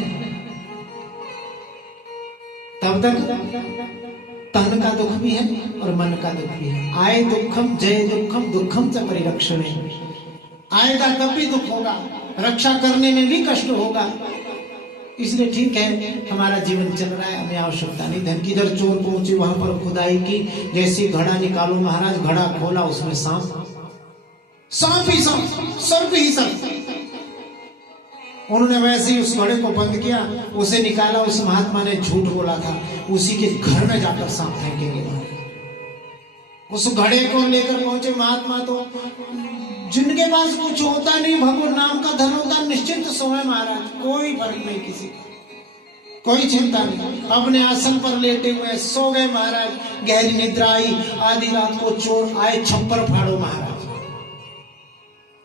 तब तक तन का दुख भी है और मन का दुख भी है। आए दुखम जय दुखम दुखम च परिरक्षण। आएगा तब भी दुख होगा, रक्षा करने में भी कष्ट होगा। इसलिए ठीक है हमारा जीवन चल रहा है, हमें आवश्यकता नहीं धन की। इधर चोर पहुंचे, वहां पर खुदाई की, जैसे घड़ा निकालो महाराज, घड़ा खोला, उसमें सांप, सांप ही सांप, सर्प ही सर्प। उन्होंने वैसे ही उस घड़े को बंद किया, उसे निकाला। उस महात्मा ने झूठ बोला था, उसी के घर में जाकर सांप फेंकेंगे। उस घड़े को लेकर पहुंचे महात्मा, तो जिनके पास कुछ होता नहीं, भगवान नाम का धन होता, निश्चिंत सोए महाराज, कोई फर्क नहीं किसी का, कोई चिंता नहीं। अपने आसन पर लेटे हुए सो गए महाराज। गहरी निद्रा आई। आधी रात को चोर आए, छप्पर फाड़ो महाराज।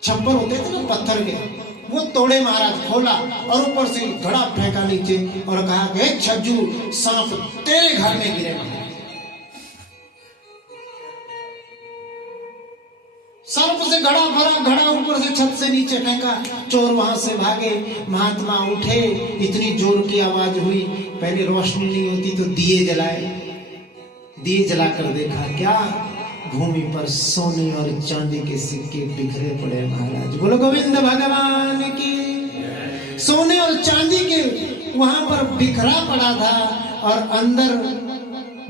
छप्पर होते थे ना पत्थर के, वो तोड़े महाराज, खोला और ऊपर से घड़ा फेंका नीचे और कहा कि छज्जू सांप तेरे घर में गिरे महाराज। सर्प से घड़ा भरा, घड़ा ऊपर से छत से नीचे फेंका, चोर वहां से भागे। महात्मा उठे, इतनी जोर की आवाज हुई, पहले रोशनी नहीं होती तो दिए जलाए। दिए जलाकर देखा, क्या भूमि पर सोने और चांदी के सिक्के बिखरे पड़े महाराज। बोलो गोविंद भगवान की। सोने और चांदी के वहां पर बिखरा पड़ा था। और अंदर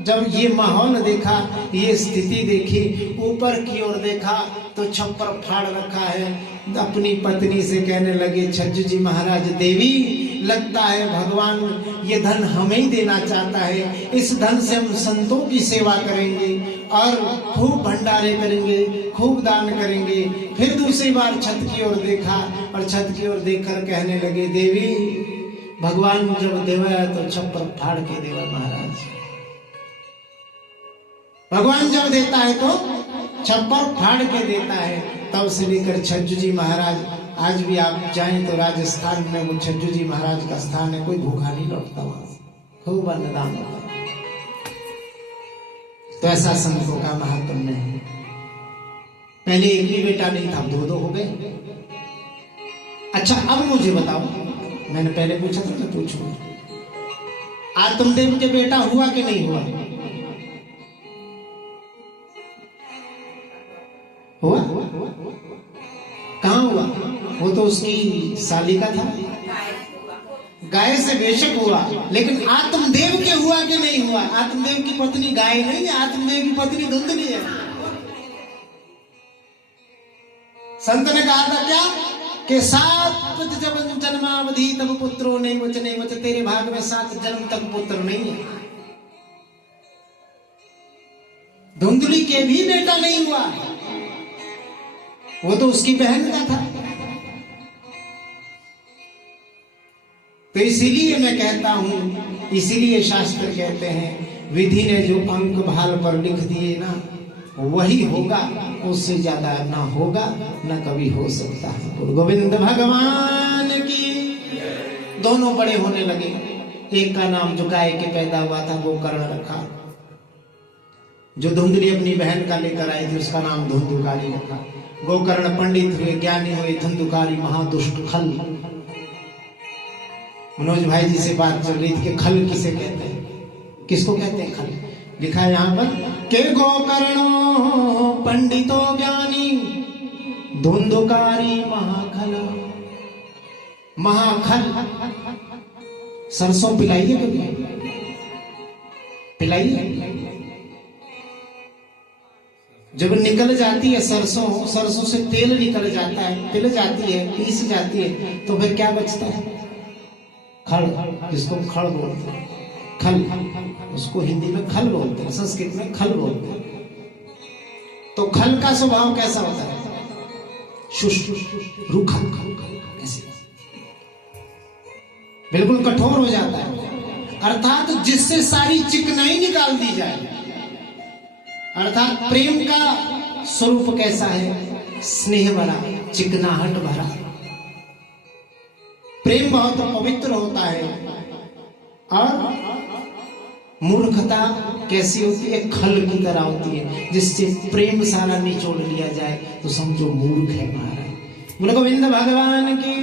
जब ये माहौल देखा, ये स्थिति देखी, ऊपर की ओर देखा तो छप्पर फाड़ रखा है। अपनी पत्नी से कहने लगे, छज्जू जी महाराज, देवी लगता है भगवान ये धन हमें ही देना चाहता है। इस धन से हम संतों की सेवा करेंगे और खूब भंडारे करेंगे, खूब दान करेंगे। फिर दूसरी बार छत की ओर देखा और छत की ओर देखकर कहने लगे, देवी भगवान जब देवा तो छप्पर फाड़ के देवा महाराज। भगवान जब देता है तो छप्पर फाड़ के देता है। तब से लेकर छज्जू जी महाराज, आज भी आप जाएं तो राजस्थान में वो छज्जू जी महाराज का स्थान है, कोई भूखा नहीं लौटता वहां से, खूब अन्नदान होता है। तो ऐसा संतों का महात्म्य है। पहले एक भी बेटा नहीं था, दो हो गए। अच्छा अब मुझे बताओ, मैंने पहले पूछा था, मैं पूछूं, आत्मदेव के बेटा हुआ कि नहीं हुआ? हुआ? कहाँ हुआ? वो तो उसकी साली का था, गाय से बेशक हुआ, लेकिन आत्मदेव के हुआ कि नहीं हुआ? आत्मदेव की पत्नी गाय नहीं है, आत्मदेव की पत्नी धुंधली है। संत ने कहा था क्या कि 7 जन्मावधि तब पुत्रो नहीं वच, तेरे भाग में 7 जन्म तक पुत्र नहीं है। धुंधली के भी बेटा नहीं हुआ, वो तो उसकी बहन का था। तो इसीलिए मैं कहता हूं, इसीलिए शास्त्र कहते हैं, विधि ने जो अंक भाल पर लिख दिए ना, वही होगा, उससे ज्यादा ना होगा न कभी हो सकता है। गुरु गोविंद भगवान की। दोनों बड़े होने लगे। एक का नाम जो गाय के पैदा हुआ था गोकर्ण रखा, जो धुंधली अपनी बहन का लेकर आई थी उसका नाम धुंधुकारी रखा। गोकर्ण पंडित हुए, ज्ञानी हुए, धुंधुकारी महादुष्ट खल। मनोज भाई जी से बात चल रही थी कि खल किसे कहते हैं, किसको कहते हैं खल। लिखा है यहां पर के गोकर्णो पंडितो ज्ञानी धुंधुकारी महाखल। महाखल सरसों पिलाइए कभी, पिलाइए। जब निकल जाती है सरसों, सरसों से तेल निकल जाता है, पिल जाती है, पीस जाती है, तो फिर क्या बचता है? खल, जिसको खल बोलते हैं। खल, उसको हिंदी में खल बोलते हैं, संस्कृत में खल बोलते हैं। तो खल का स्वभाव कैसा होता है? शुष्क, रूखा, ऐसे बिल्कुल कठोर हो जाता है। अर्थात जिससे सारी चिकनाई निकाल दी जाए। अर्थात प्रेम का स्वरूप कैसा है? स्नेह भरा, चिकनाहट भरा। प्रेम बहुत पवित्र होता है। और मूर्खता कैसी होती है? खल की तरह होती है, जिससे प्रेम सारा निचोड़ लिया जाए तो समझो मूर्ख है महाराज। बोले गोविंद भगवान की।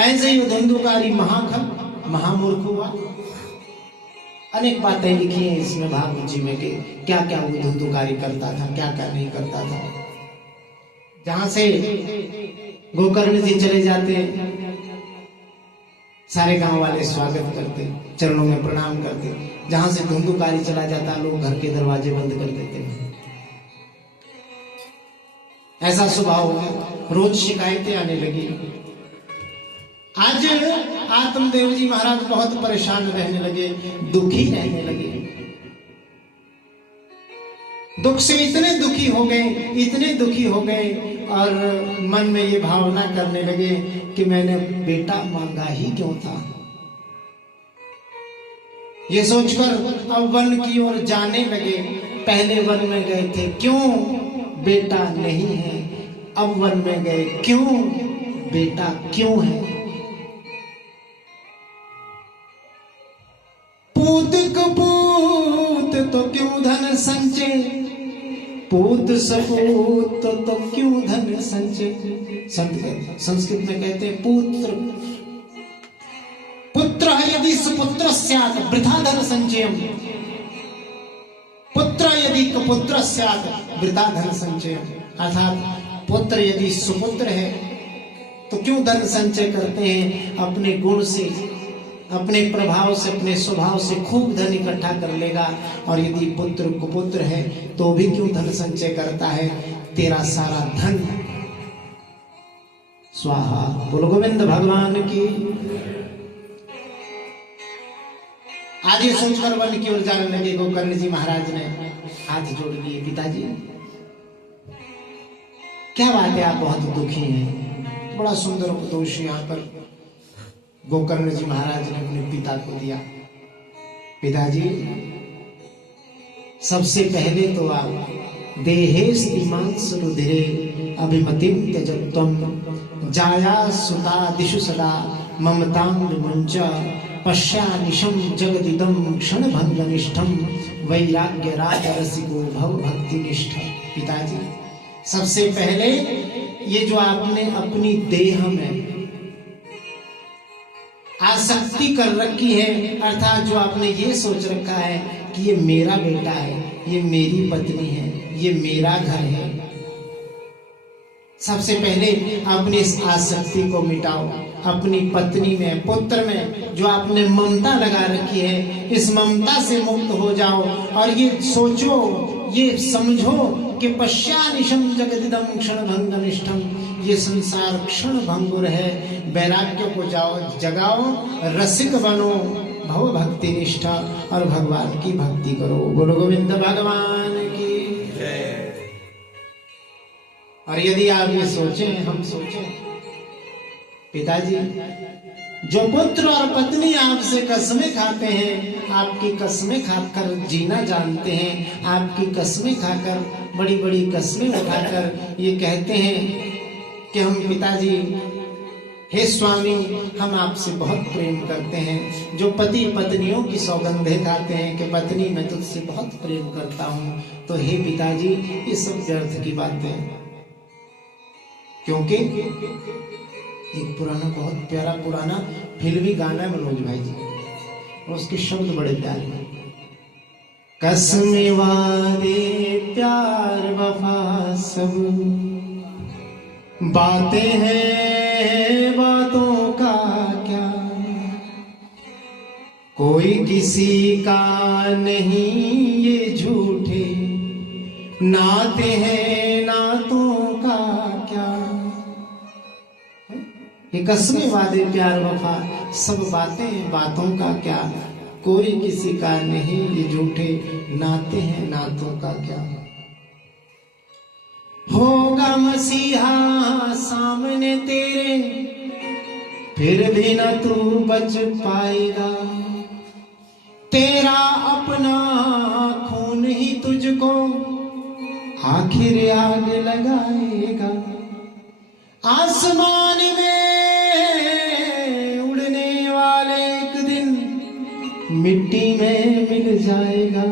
ऐसे ही धुंधुकारी महाखल, महामूर्ख हुआ। अनेक बातें लिखी हैं इसमें भागवत जी में कि क्या क्या वो धुंधुकारी करता था, क्या क्या नहीं करता था। जहां से गोकर्ण जी चले जाते, सारे गांव वाले स्वागत करते, चरणों में प्रणाम करते। जहां से धुंधुकारी चला जाता, लोग घर के दरवाजे बंद कर देते। ऐसा स्वभाव हो गया, रोज शिकायतें आने लगी। आज आत्मदेव जी महाराज बहुत परेशान रहने लगे, दुखी रहने लगे। दुख से इतने दुखी हो गए, इतने दुखी हो गए, और मन में ये भावना करने लगे कि मैंने बेटा मांगा ही क्यों था। ये सोचकर अब वन की ओर जाने लगे। पहले वन में गए थे, क्यों बेटा नहीं है। अब वन में गए, क्यों बेटा क्यों है। पूत कपूत तो क्यों धन संचय, पूत सपूत तो क्यों धन संचय। संस्कृत में कहते हैं पुत्र पुत्र यदि सुपुत्र स्यात् वृथा धन संचयम। पुत्र यदि कपुत्र स्यात् वृथा धन संचयम। अर्थात पुत्र यदि सुपुत्र है तो क्यों धन संचय करते हैं। अपने गुण से, अपने प्रभाव से, अपने स्वभाव से खूब धन इकट्ठा कर लेगा। और यदि पुत्र कुपुत्र है तो भी क्यों धन संचय करता है। तेरा सारा धन स्वाहा। बोलो गोविंद भगवान की। आज ये सोचकर वन की ओर जाने लगे। गोकर्ण जी महाराज ने हाथ जोड़ लिए, पिताजी क्या बात है, आप बहुत दुखी हैं। बड़ा सुंदर उपदेश यहाँ पर गोकर्ण जी महाराज ने अपने पिता को दिया। पिताजी सबसे पहले तो आप देहेस्तिमांस रुधिरे अभिमतिम त्यजत्वम जाया सुता दिशु सदा ममतां विमुंच पश्यानिशम जगदिदम क्षण भंगनिष्ठम वैराग्य राज रसिको भव भक्ति निष्ठ। पिताजी सबसे पहले ये जो आपने अपनी देह में आसक्ति कर रखी है, अर्थात जो आपने ये सोच रखा है कि ये मेरा बेटा है, ये मेरी पत्नी है, ये मेरा घर है, सबसे पहले अपनी इस आसक्ति को मिटाओ। अपनी पत्नी में, पुत्र में जो आपने ममता लगा रखी है, इस ममता से मुक्त हो जाओ। और ये सोचो, ये समझो कि पश्यानिशम जगदिदम क्षण भंगनिष्ठम, ये संसार क्षण भंगुर है। वैराग्य को जाओ, जगाओ, रसिक बनो, भव भक्ति निष्ठा, और भगवान की भक्ति करो। बोलो गोविंद भगवान की जय। और यदि आप ये सोचें, हम सोचें, पिताजी जो पुत्र और पत्नी आपसे कस्में खाते हैं, आपकी कस्में खाकर जीना जानते हैं, आपकी कस्में खाकर बड़ी बड़ी कस्में उठाकर ये कहते हैं कि हम पिताजी, हे स्वामी, हम आपसे बहुत प्रेम करते हैं। जो पति पत्नियों की सौगंधें खाते हैं कि पत्नी मैं तुझसे बहुत प्रेम करता हूं, तो हे पिताजी ये सब व्यर्थ की बातें। क्योंकि एक पुराना, बहुत प्यारा पुराना फिल्मी गाना है मनोज भाई जी, और उसके शब्द बड़े प्यारे हैं। कसमें वादे प्यार वफा सब बातें हैं, बातों का क्या, कोई किसी का नहीं ये झूठे नाते हैं, नातों का क्या। ये कसमें वादे प्यार वफा सब बातें, बातों का क्या, कोई किसी का नहीं ये झूठे नाते हैं, नातों का क्या। होगा मसीहा सामने तेरे, फिर भी न तू बच पाएगा, तेरा अपना खून ही तुझको आखिर आग लगाएगा। आसमान में उड़ने वाले एक दिन मिट्टी में मिल जाएगा।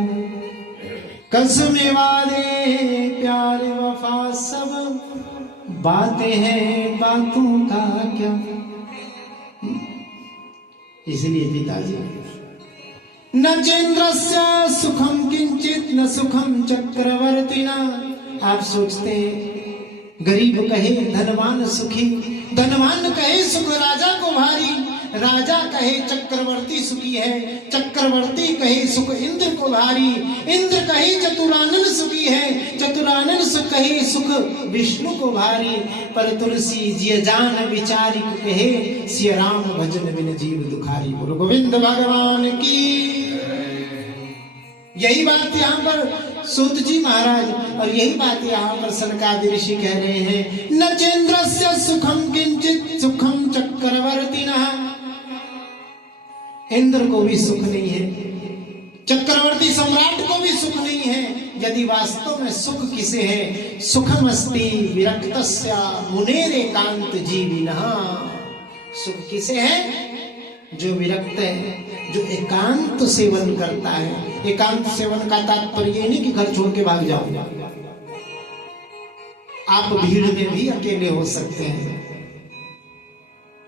कसमें वादे प्यार वफा सब बातें हैं, बातों का क्या। इसलिए पिताजी, न चेन्द्रस्य सुखम किंचित न सुखम चक्रवर्तिना। आप सोचते हैं गरीब कहे धनवान सुखी, धनवान कहे सुख राजा को भारी, राजा कहे चक्रवर्ती सुखी है, चक्रवर्ती कहे सुख इंद्र को भारी, इंद्र कहे चतुरानन सुखी है, चतुरानन सुख कहे सुख विष्णु को भारी। पर तुलसी जिय जान विचारी कहे, सिय राम भजन बिन जीव दुखारी। बोलो गोविंद भगवान की। यही बात यहाँ पर सूत जी महाराज, और यही बात यहाँ पर सनकादि ऋषि कह रहे हैं। न चेन्द्रस्य सुखम किंचित सुखम चक्रवर्तिनः। इंद्र को भी सुख नहीं है, चक्रवर्ती सम्राट को भी सुख नहीं है। यदि वास्तव में सुख किसे है, सुखमस्ति विरक्तस्य मुनेरेकांत जीविनः। सुख किसे है, जो विरक्त है, जो एकांत सेवन करता है। एकांत सेवन का तात्पर्य ये नहीं कि घर छोड़ के भाग जाओ। आप भीड़ में भी अकेले हो सकते हैं,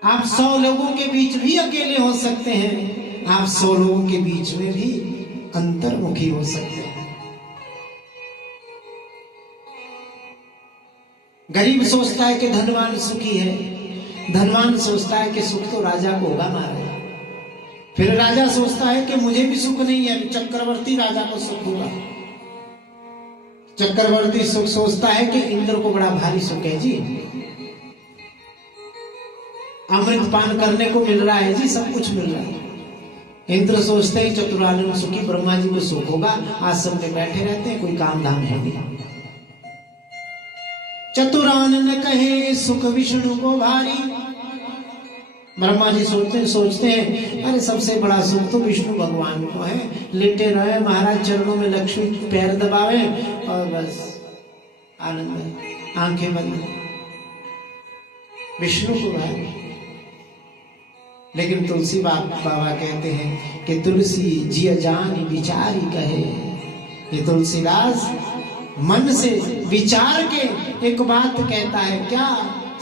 आप 100 लोगों के बीच भी अकेले हो सकते हैं, आप 100 लोगों के बीच में भी अंतर्मुखी हो सकते हैं। गरीब सोचता है कि धनवान सुखी है, धनवान सोचता है कि सुख तो राजा को होगा मारा। फिर राजा सोचता है कि मुझे भी सुख नहीं है, चक्रवर्ती राजा को सुख होगा। चक्रवर्ती सुख सोचता है कि इंद्र को बड़ा भारी सुख है जी, अमृत पान करने को मिल रहा है जी, सब कुछ मिल रहा है। इंद्र सोचते हैं चतुरानन सुखी, ब्रह्मा जी को सुख होगा, आश्रम में बैठे रहते हैं, कोई काम धाम है नहीं। चतुरानन कहे सुख विष्णु को भारी। ब्रह्मा जी सोचते हैं अरे सबसे बड़ा सुख तो विष्णु भगवान को है, लेटे रहे महाराज चरणों में, लक्ष्मी पैर दबावे और बस आनंद है, आंखें बंद, विष्णु को भाई। लेकिन तुलसी बाबा कहते हैं कि तुलसी जिय जानी विचारी कहे। ये तुलसीदास मन से विचार के एक बात कहता है, क्या,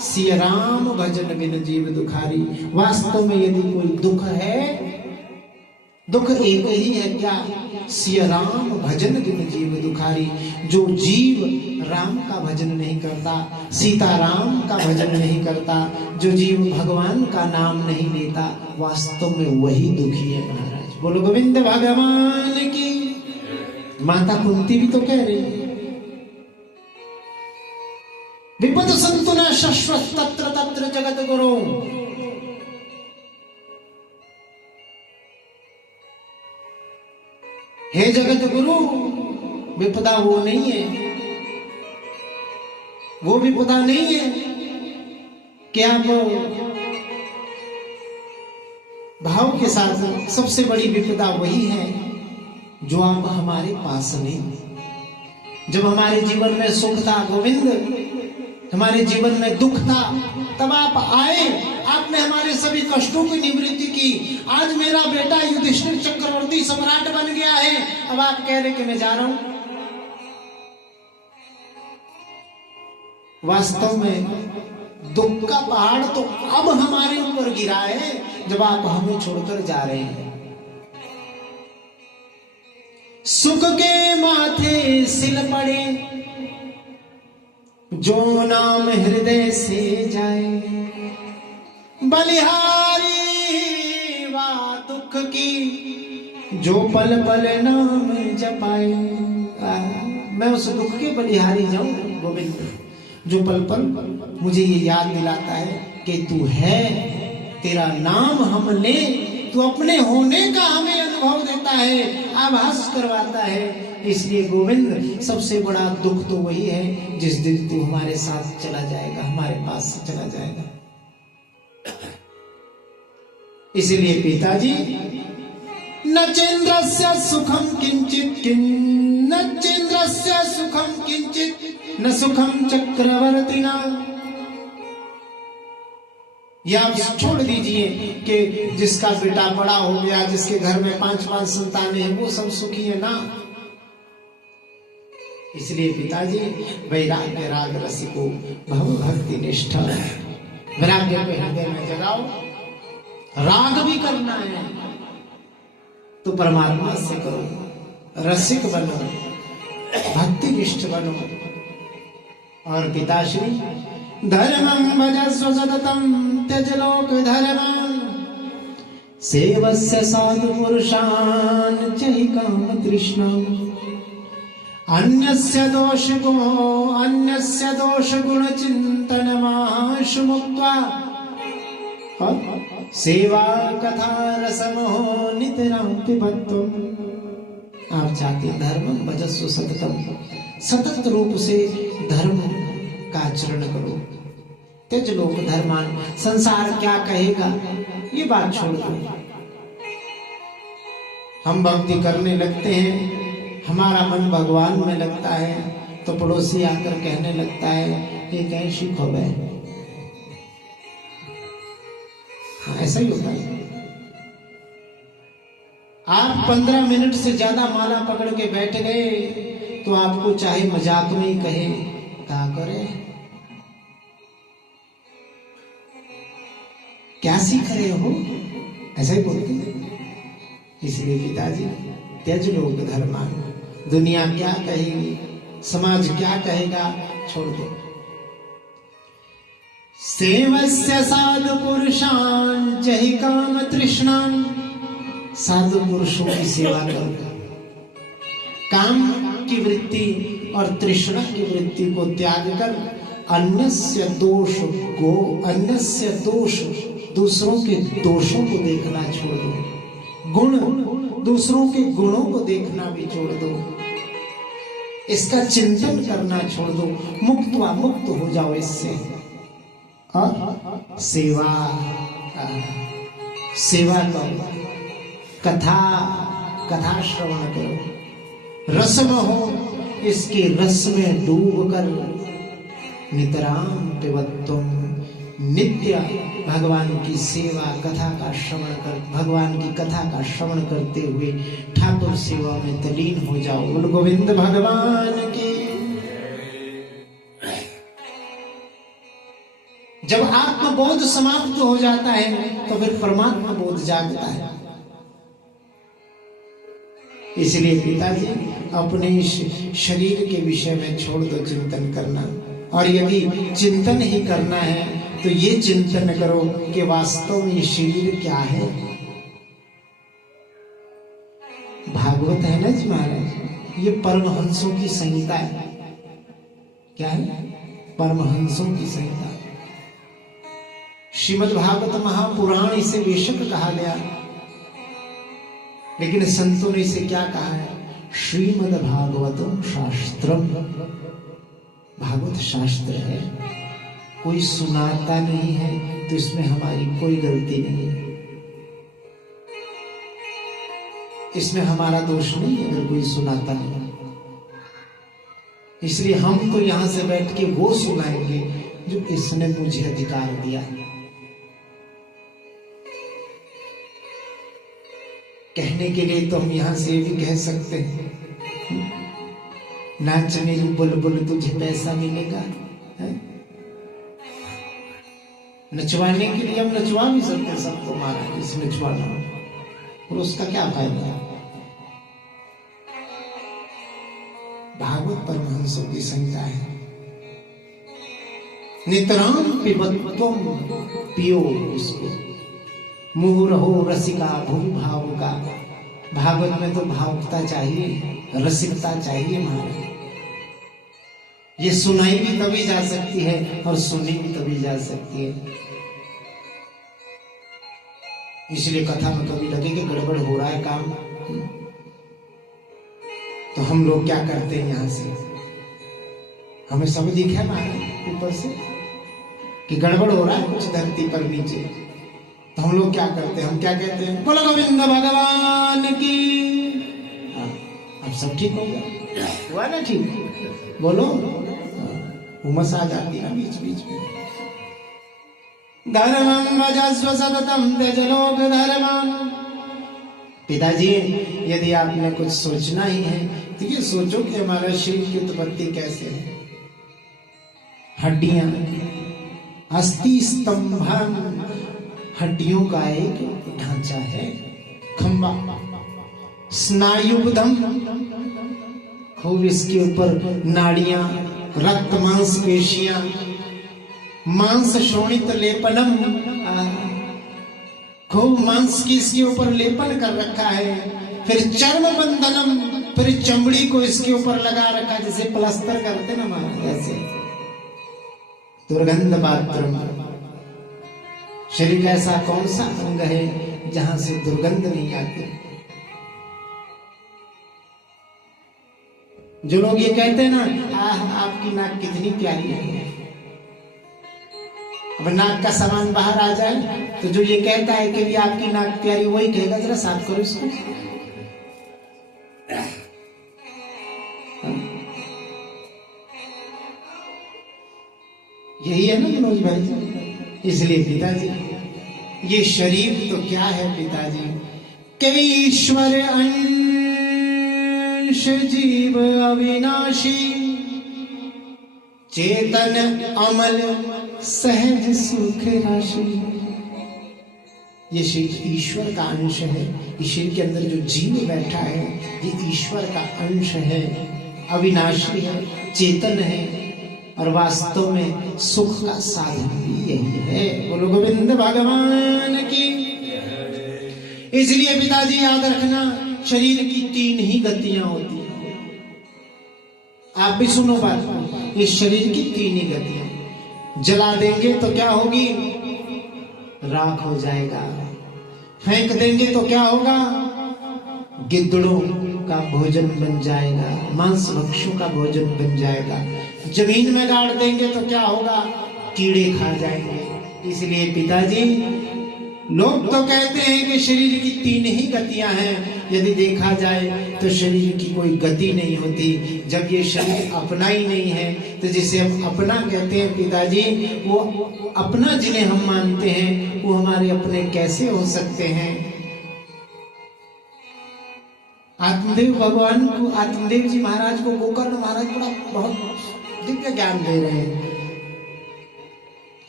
सिय राम भजन बिन जीव दुखारी। वास्तव में यदि कोई दुख है, दुख एक ही है, क्या, सिय राम भजन बिन जीव दुखारी। जो जीव राम का भजन नहीं करता, सीता राम का भजन नहीं करता, जो जीव भगवान का नाम नहीं लेता, वास्तव में वही दुखी है महाराज। बोलो गोविंद भगवान की। माता कुंती भी तो कह रही है, विपद संतु न शश्वत तत्र तत्र जगत गुरु। हे जगत गुरु, विपदा वो नहीं है, वो विपदा नहीं है कि आप के साथ सबसे बड़ी विपदा वही है जो आप हमारे पास नहीं। जब हमारे जीवन में सुख था गोविंद, हमारे जीवन में दुख था, तब आप आए, आपने हमारे सभी कष्टों की निवृत्ति की। आज मेरा बेटा युधिष्ठिर चक्रवर्ती सम्राट बन गया है, अब आप कह रहे कि मैं जा रहा हूं। वास्तव में दुख का पहाड़ तो अब हमारे ऊपर गिरा है जब आप हमें छोड़कर जा रहे हैं। सुख के माथे सिल पड़े जो नाम हृदय से जाए, बलिहारी वा दुख की जो पल पल नाम जपाए। मैं उस दुख के बलिहारी जाऊं गोविंद, जो पल पल मुझे ये याद दिलाता है कि तू है, तेरा नाम हम ले, तू अपने होने का हमें अनुभव देता है, आभास करवाता है। इसलिए गोविंद सबसे बड़ा दुख तो वही है जिस दिन तू हमारे साथ चला जाएगा, हमारे पास से चला जाएगा। इसलिए पिताजी न चेन्द्रस्य सुखम किंचित न चेन्द्रस्य सुखम किंचित न सुखम चक्रवर्तिना। या आप छोड़ दीजिए कि जिसका बेटा बड़ा हो गया, जिसके घर में 5-5 संतानें हैं, वो सब सुखी है ना। इसलिए पिताजी वैराग्य राग रसिको भव भक्ति निष्ठा, वैराग्य को हृदय में जगाओ। राग भी करना है तो परमात्मा से करो, रसिक बनो, भक्ति निष्ठ बनो। और पिताश्री धर्मं भजस्व सततं त्यज लोक धर्मं, सेवस्य साधु पुरुषान् चहि काम तृष्णाम्, अन्यस्य दोष गुण चिंतनमाशु मुक्त्वा, सेवा कथा रसमो नितरां पिबत्वम्। आप चाहते धर्मं भजस्व सततं, सतत रूप से धर्म का आचरण करो। त्यज लोक धर्मान, संसार क्या कहेगा ये बात छोड़ दो। हम भक्ति करने लगते हैं, हमारा मन भगवान में लगता है तो पड़ोसी आकर कहने लगता है ये कैसी खबर है। ऐसा ही होता है। आप 15 मिनट से ज्यादा माला पकड़ के बैठ गए तो आपको चाहे मजाक में ही कहे क्या करे, क्या सीख रहे हो, ऐसा ही बोलते हैं। इसलिए पिताजी त्यज लोक धर्मान, दुनिया क्या कहेगी, समाज क्या कहेगा, छोड़ दो। सेवस्य साधु पुरुषान् जहि काम तृष्णाम्, साधु पुरुषों की सेवा करो। काम की वृत्ति और तृष्णा की वृत्ति को त्याग कर अन्यस्य दोष, दूसरों के दोषों को देखना छोड़ दो। गुण, दूसरों के गुणों को देखना भी छोड़ दो। इसका चिंतन करना छोड़ दो, मुक्त हो जाओ इससे। और सेवा करो, कथा श्रवण करो, रसम हो, इसके रस में डूबकर नितराम पिबत्वम्, नित्य भगवान की सेवा कथा का श्रवण कर, भगवान की कथा का श्रवण करते हुए ठाकुर सेवा में तलीन हो जाओ। बोल गोविंद भगवान की। जब आत्मबोध समाप्त हो जाता है तो फिर परमात्मा बोध जागता है। इसलिए पिताजी अपने शरीर के विषय में छोड़ दो चिंतन करना, और यदि चिंतन ही करना है तो ये चिंतन करो कि वास्तव में ये शरीर क्या है। भागवत है ना जी महाराज, ये परमहंसों की संहिता है। क्या है? परमहंसों की संहिता। श्रीमद् भागवत महापुराण इसे बेशक कहा गया, लेकिन संतों ने इसे क्या कहा है? श्रीमद् भागवतम शास्त्रम। भागवत शास्त्र है, कोई सुनाता नहीं है तो इसमें हमारी कोई गलती नहीं है। इसमें हमारा दोष नहीं है अगर कोई सुनाता नहीं। इसलिए हम तो यहां से बैठ के वो सुनाएंगे जो इसने मुझे अधिकार दिया। कहने के लिए तो हम यहां से भी कह सकते हैं, नाच मेरी बुलबुल तुझे पैसा मिलेगा। नचवाने के लिए हम नचवा भी सकते सबको, महाराज इस नचवाना, और उसका क्या फायदा। भागवत परमहंसों की संहिता है, नितराम पिबत्वम पियो उसको, मुहुरहो रसिका भूमि भाव का। भागवत में तो भावुकता चाहिए, रसिकता चाहिए महाराज। ये सुनाई भी तभी जा सकती है और सुनी भी तभी जा सकती है। इसलिए कथा में कभी लगे कि गड़बड़ हो रहा है काम, तो हम लोग क्या करते हैं, यहां से हमें सब दिखा महाराज ऊपर से कि गड़बड़ हो रहा है कुछ धरती पर नीचे, तो हम लोग क्या करते हैं, हम क्या कहते हैं, बोलो गोविंद भगवान की। अब सब ठीक हो गया, हुआ ना ठीक, बोलो। उमस आ जाती है ना बीच बीच में। धर्मं भजस्व सततं त्यज लोक धर्मं। पिताजी यदि आपने कुछ सोचना ही है तो ये सोचो कि हमारा शरीर की उत्पत्ति कैसे है। हड्डियां, अस्थि स्तंभम, हड्डियों का एक ढांचा है, खंबा। स्नायुबद्धम, खूब इसके ऊपर नाड़ियां, रक्त मांस पेशियां, मांस शोणित लेपनम, खूब मांस की इसके ऊपर लेपन कर रखा है। फिर चर्म बंधनम, फिर चमड़ी को इसके ऊपर लगा रखा, जैसे प्लास्टर करते ना महाराज, ऐसे। दुर्गंध पात्रम, शरीर का ऐसा कौन सा अंग है जहां से दुर्गंध नहीं आती। जो लोग ये कहते हैं ना, आपकी नाक कितनी प्यारी है, अब नाक का सामान बाहर आ जाए तो जो ये कहता है कि आपकी नाक प्यारी, वही कहेगा जरा साफ करो इसको। यही है ना मनोज भाई। इसलिए पिताजी ये शरीर तो क्या है पिताजी, कि ईश्वर अंश जीव अविनाशी, चेतन अमल सहज सुख राशि। ये शरीर ईश्वर का अंश है। इस शरीर के अंदर जो जीव बैठा है ये ईश्वर का अंश है, अविनाशी है, चेतन है, और वास्तव में सुख का साधन भी यही है। बोलो गोविंद भगवान की। इसलिए पिताजी याद रखना, शरीर की 3 ही गतियां होती हैं। आप भी सुनो बात, इस शरीर की 3 ही गतियां। जला देंगे तो क्या होगी, राख हो जाएगा। फेंक देंगे तो क्या होगा, गिद्दड़ों का भोजन बन जाएगा, मांस भक्षों का भोजन बन जाएगा। जमीन में गाड़ देंगे तो क्या होगा, कीड़े खा जाएंगे। इसलिए पिताजी लोग तो कहते हैं कि शरीर की 3 ही गतियां हैं। यदि देखा जाए तो शरीर की कोई गति नहीं होती। जब ये शरीर अपना ही नहीं है तो जिसे हम अपना कहते हैं पिताजी, वो अपना जिन्हें हम मानते हैं वो हमारे अपने कैसे हो सकते हैं। आत्मदेव भगवान को, आत्मदेव जी महाराज को गोकर्ण महाराज बड़ा बहुत दिव्य ज्ञान दे रहे हैं।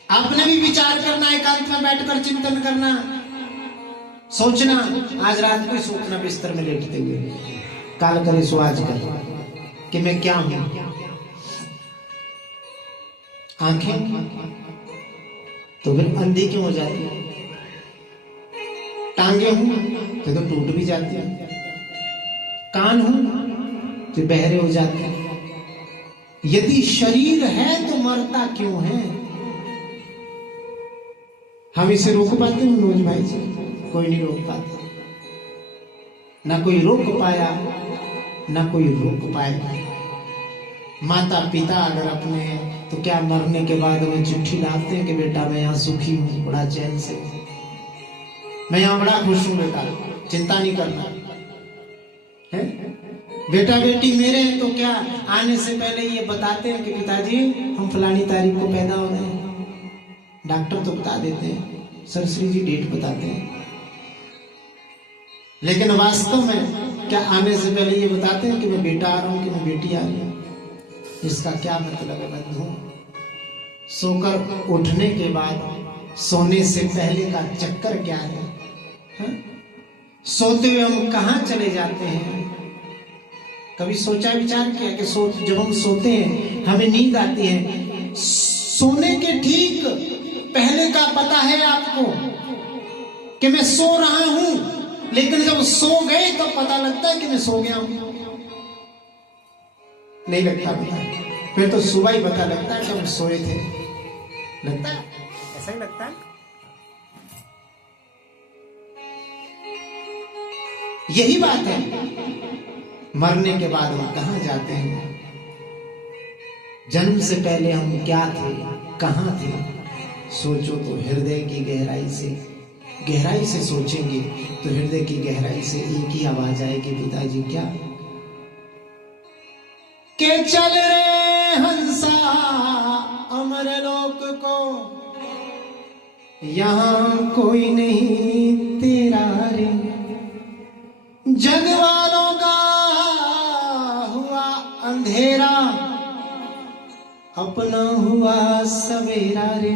आपने भी विचार करना, एकांत में बैठकर चिंतन करना, सोचना। आज रात को सोचना बिस्तर में लेटते हुए, काल करे सो आज कर, कि मैं क्या हूं। आंखें तो फिर अंधी क्यों हो जाती है, टांगे हूं तो टूट भी जाती है, कान हूं तो बहरे हो जाते हैं। यदि शरीर है तो मरता क्यों है। हम इसे रोक पाते हैं मनोज भाई जी, कोई नहीं रोक पाता। ना कोई रोक पाया ना कोई रोक पाएगा। माता पिता अगर अपने हैं तो क्या मरने के बाद हमें चिट्ठी लाते हैं कि बेटा मैं यहाँ सुखी हूँ, बड़ा चैन से, मैं यहाँ बड़ा खुश हूँ बेटा, चिंता नहीं करना। है? बेटा बेटी मेरे हैं तो क्या आने से पहले ये बताते हैं कि पिताजी हम फलानी तारीख को पैदा हो रहे हैं? डॉक्टर तो बता देते हैं, सरश्री जी डेट बताते हैं, लेकिन वास्तव में क्या आने से पहले ये बताते हैं कि मैं बेटा आ रहा हूं कि मैं बेटी आ रही हूं? इसका क्या मतलब है बंधु? सोकर उठने के बाद सोने से पहले का चक्कर क्या है? सोते हुए हम कहां चले जाते हैं? कभी सोचा विचार किया कि जब हम सोते हैं हमें नींद आती है, सोने के ठीक पहले का पता है आपको कि मैं सो रहा हूं, लेकिन जब सो गए तो पता लगता है कि मैं सो गया हूं? नहीं लगता पता, फिर तो सुबह ही पता लगता है कि हम सोए थे। लगता है ऐसा ही लगता है। यही बात है, मरने के बाद हम कहां जाते हैं? जन्म से पहले हम क्या थे, कहां थे? सोचो तो हृदय की गहराई से सोचेंगे तो हृदय की गहराई से एक ही आवाज आएगी, पिताजी क्या? के चल रे हंसा अमर लोक को, यहां कोई नहीं तेरा रे। जग वालों का हुआ अंधेरा, अपना हुआ सवेरा रे।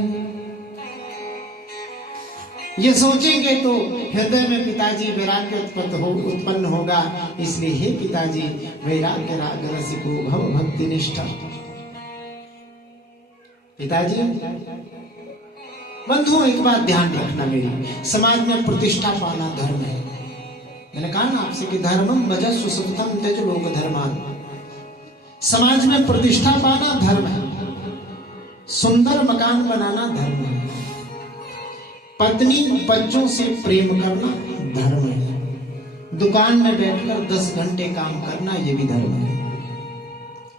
ये सोचेंगे तो हृदय में पिताजी वैराग्य उत्पन्न होगा। इसलिए हे पिताजी वैराग्य राग रसिको भव भक्ति निष्ठा। पिताजी बंधुओं एक बात ध्यान रखना, मेरी समाज में प्रतिष्ठा पाना धर्म है। मैंने कहा ना आपसे कि धर्मम भजस्व सततम त्यज लोक धर्मान। समाज में प्रतिष्ठा पाना धर्म है, सुंदर मकान बनाना धर्म है, पत्नी बच्चों से प्रेम करना धर्म है, दुकान में बैठकर 10 घंटे काम करना ये भी धर्म है,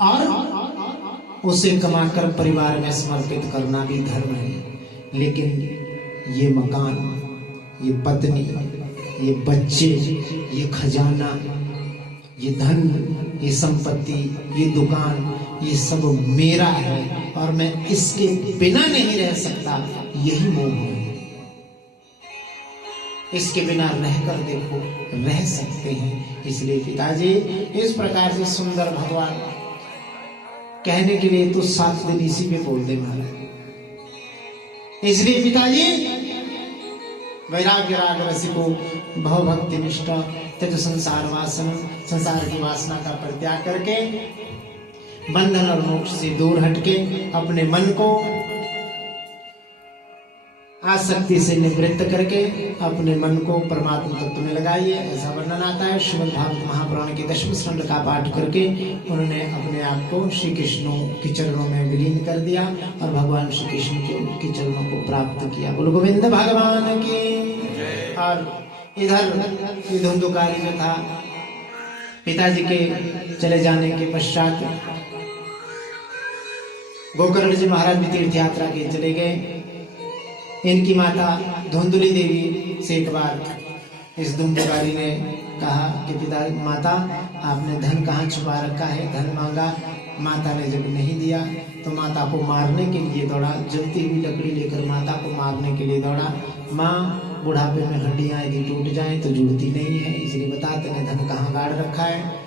और उसे कमाकर परिवार में समर्पित करना भी धर्म है। लेकिन ये मकान, ये पत्नी, ये बच्चे, ये खजाना, ये धन, ये संपत्ति, ये दुकान, ये सब मेरा है और मैं इसके बिना नहीं रह सकता, यही मोह है। इसके बिना रहकर देखो रह सकते हैं। इसलिए पिताजी इस प्रकार से सुंदर भगवान कहने के लिए तो 7 दिन इसी पे बोल दे महाराज। इसलिए पिताजी वैराग्य राग रसिको भव भक्ति निष्ठा त्यज संसार वासन, संसार की वासना का परित्याग करके बंधन और मोक्ष से दूर हटके अपने मन को आसक्ति से निवृत्त करके अपने मन को परमात्मा तत्व में लगाइए। ऐसा वर्णन आता है श्रीमद् भागवत महापुराण के 10वें स्कंद का पाठ करके उन्होंने अपने आप को श्री कृष्ण के चरणों में विलीन कर दिया और भगवान श्री कृष्ण के चरणों को प्राप्त किया। बोलो गोविंद भगवान की। और इधर धुंधुकारी जो था, पिताजी के चले जाने के पश्चात गोकर्ण जी महाराज भी तीर्थ यात्रा के चले गए। इनकी माता धुंधुली देवी से एक बार इस धुंधुकारी ने कहा कि पिता माता आपने धन कहाँ छुपा रखा है, धन मांगा। माता ने जब नहीं दिया तो माता को मारने के लिए दौड़ा, जलती हुई लकड़ी लेकर माता को मारने के लिए दौड़ा। माँ बुढ़ापे में हड्डियां यदि टूट जाएं तो जुड़ती नहीं है, इसलिए बता तेने धन कहाँ गाड़ रखा है।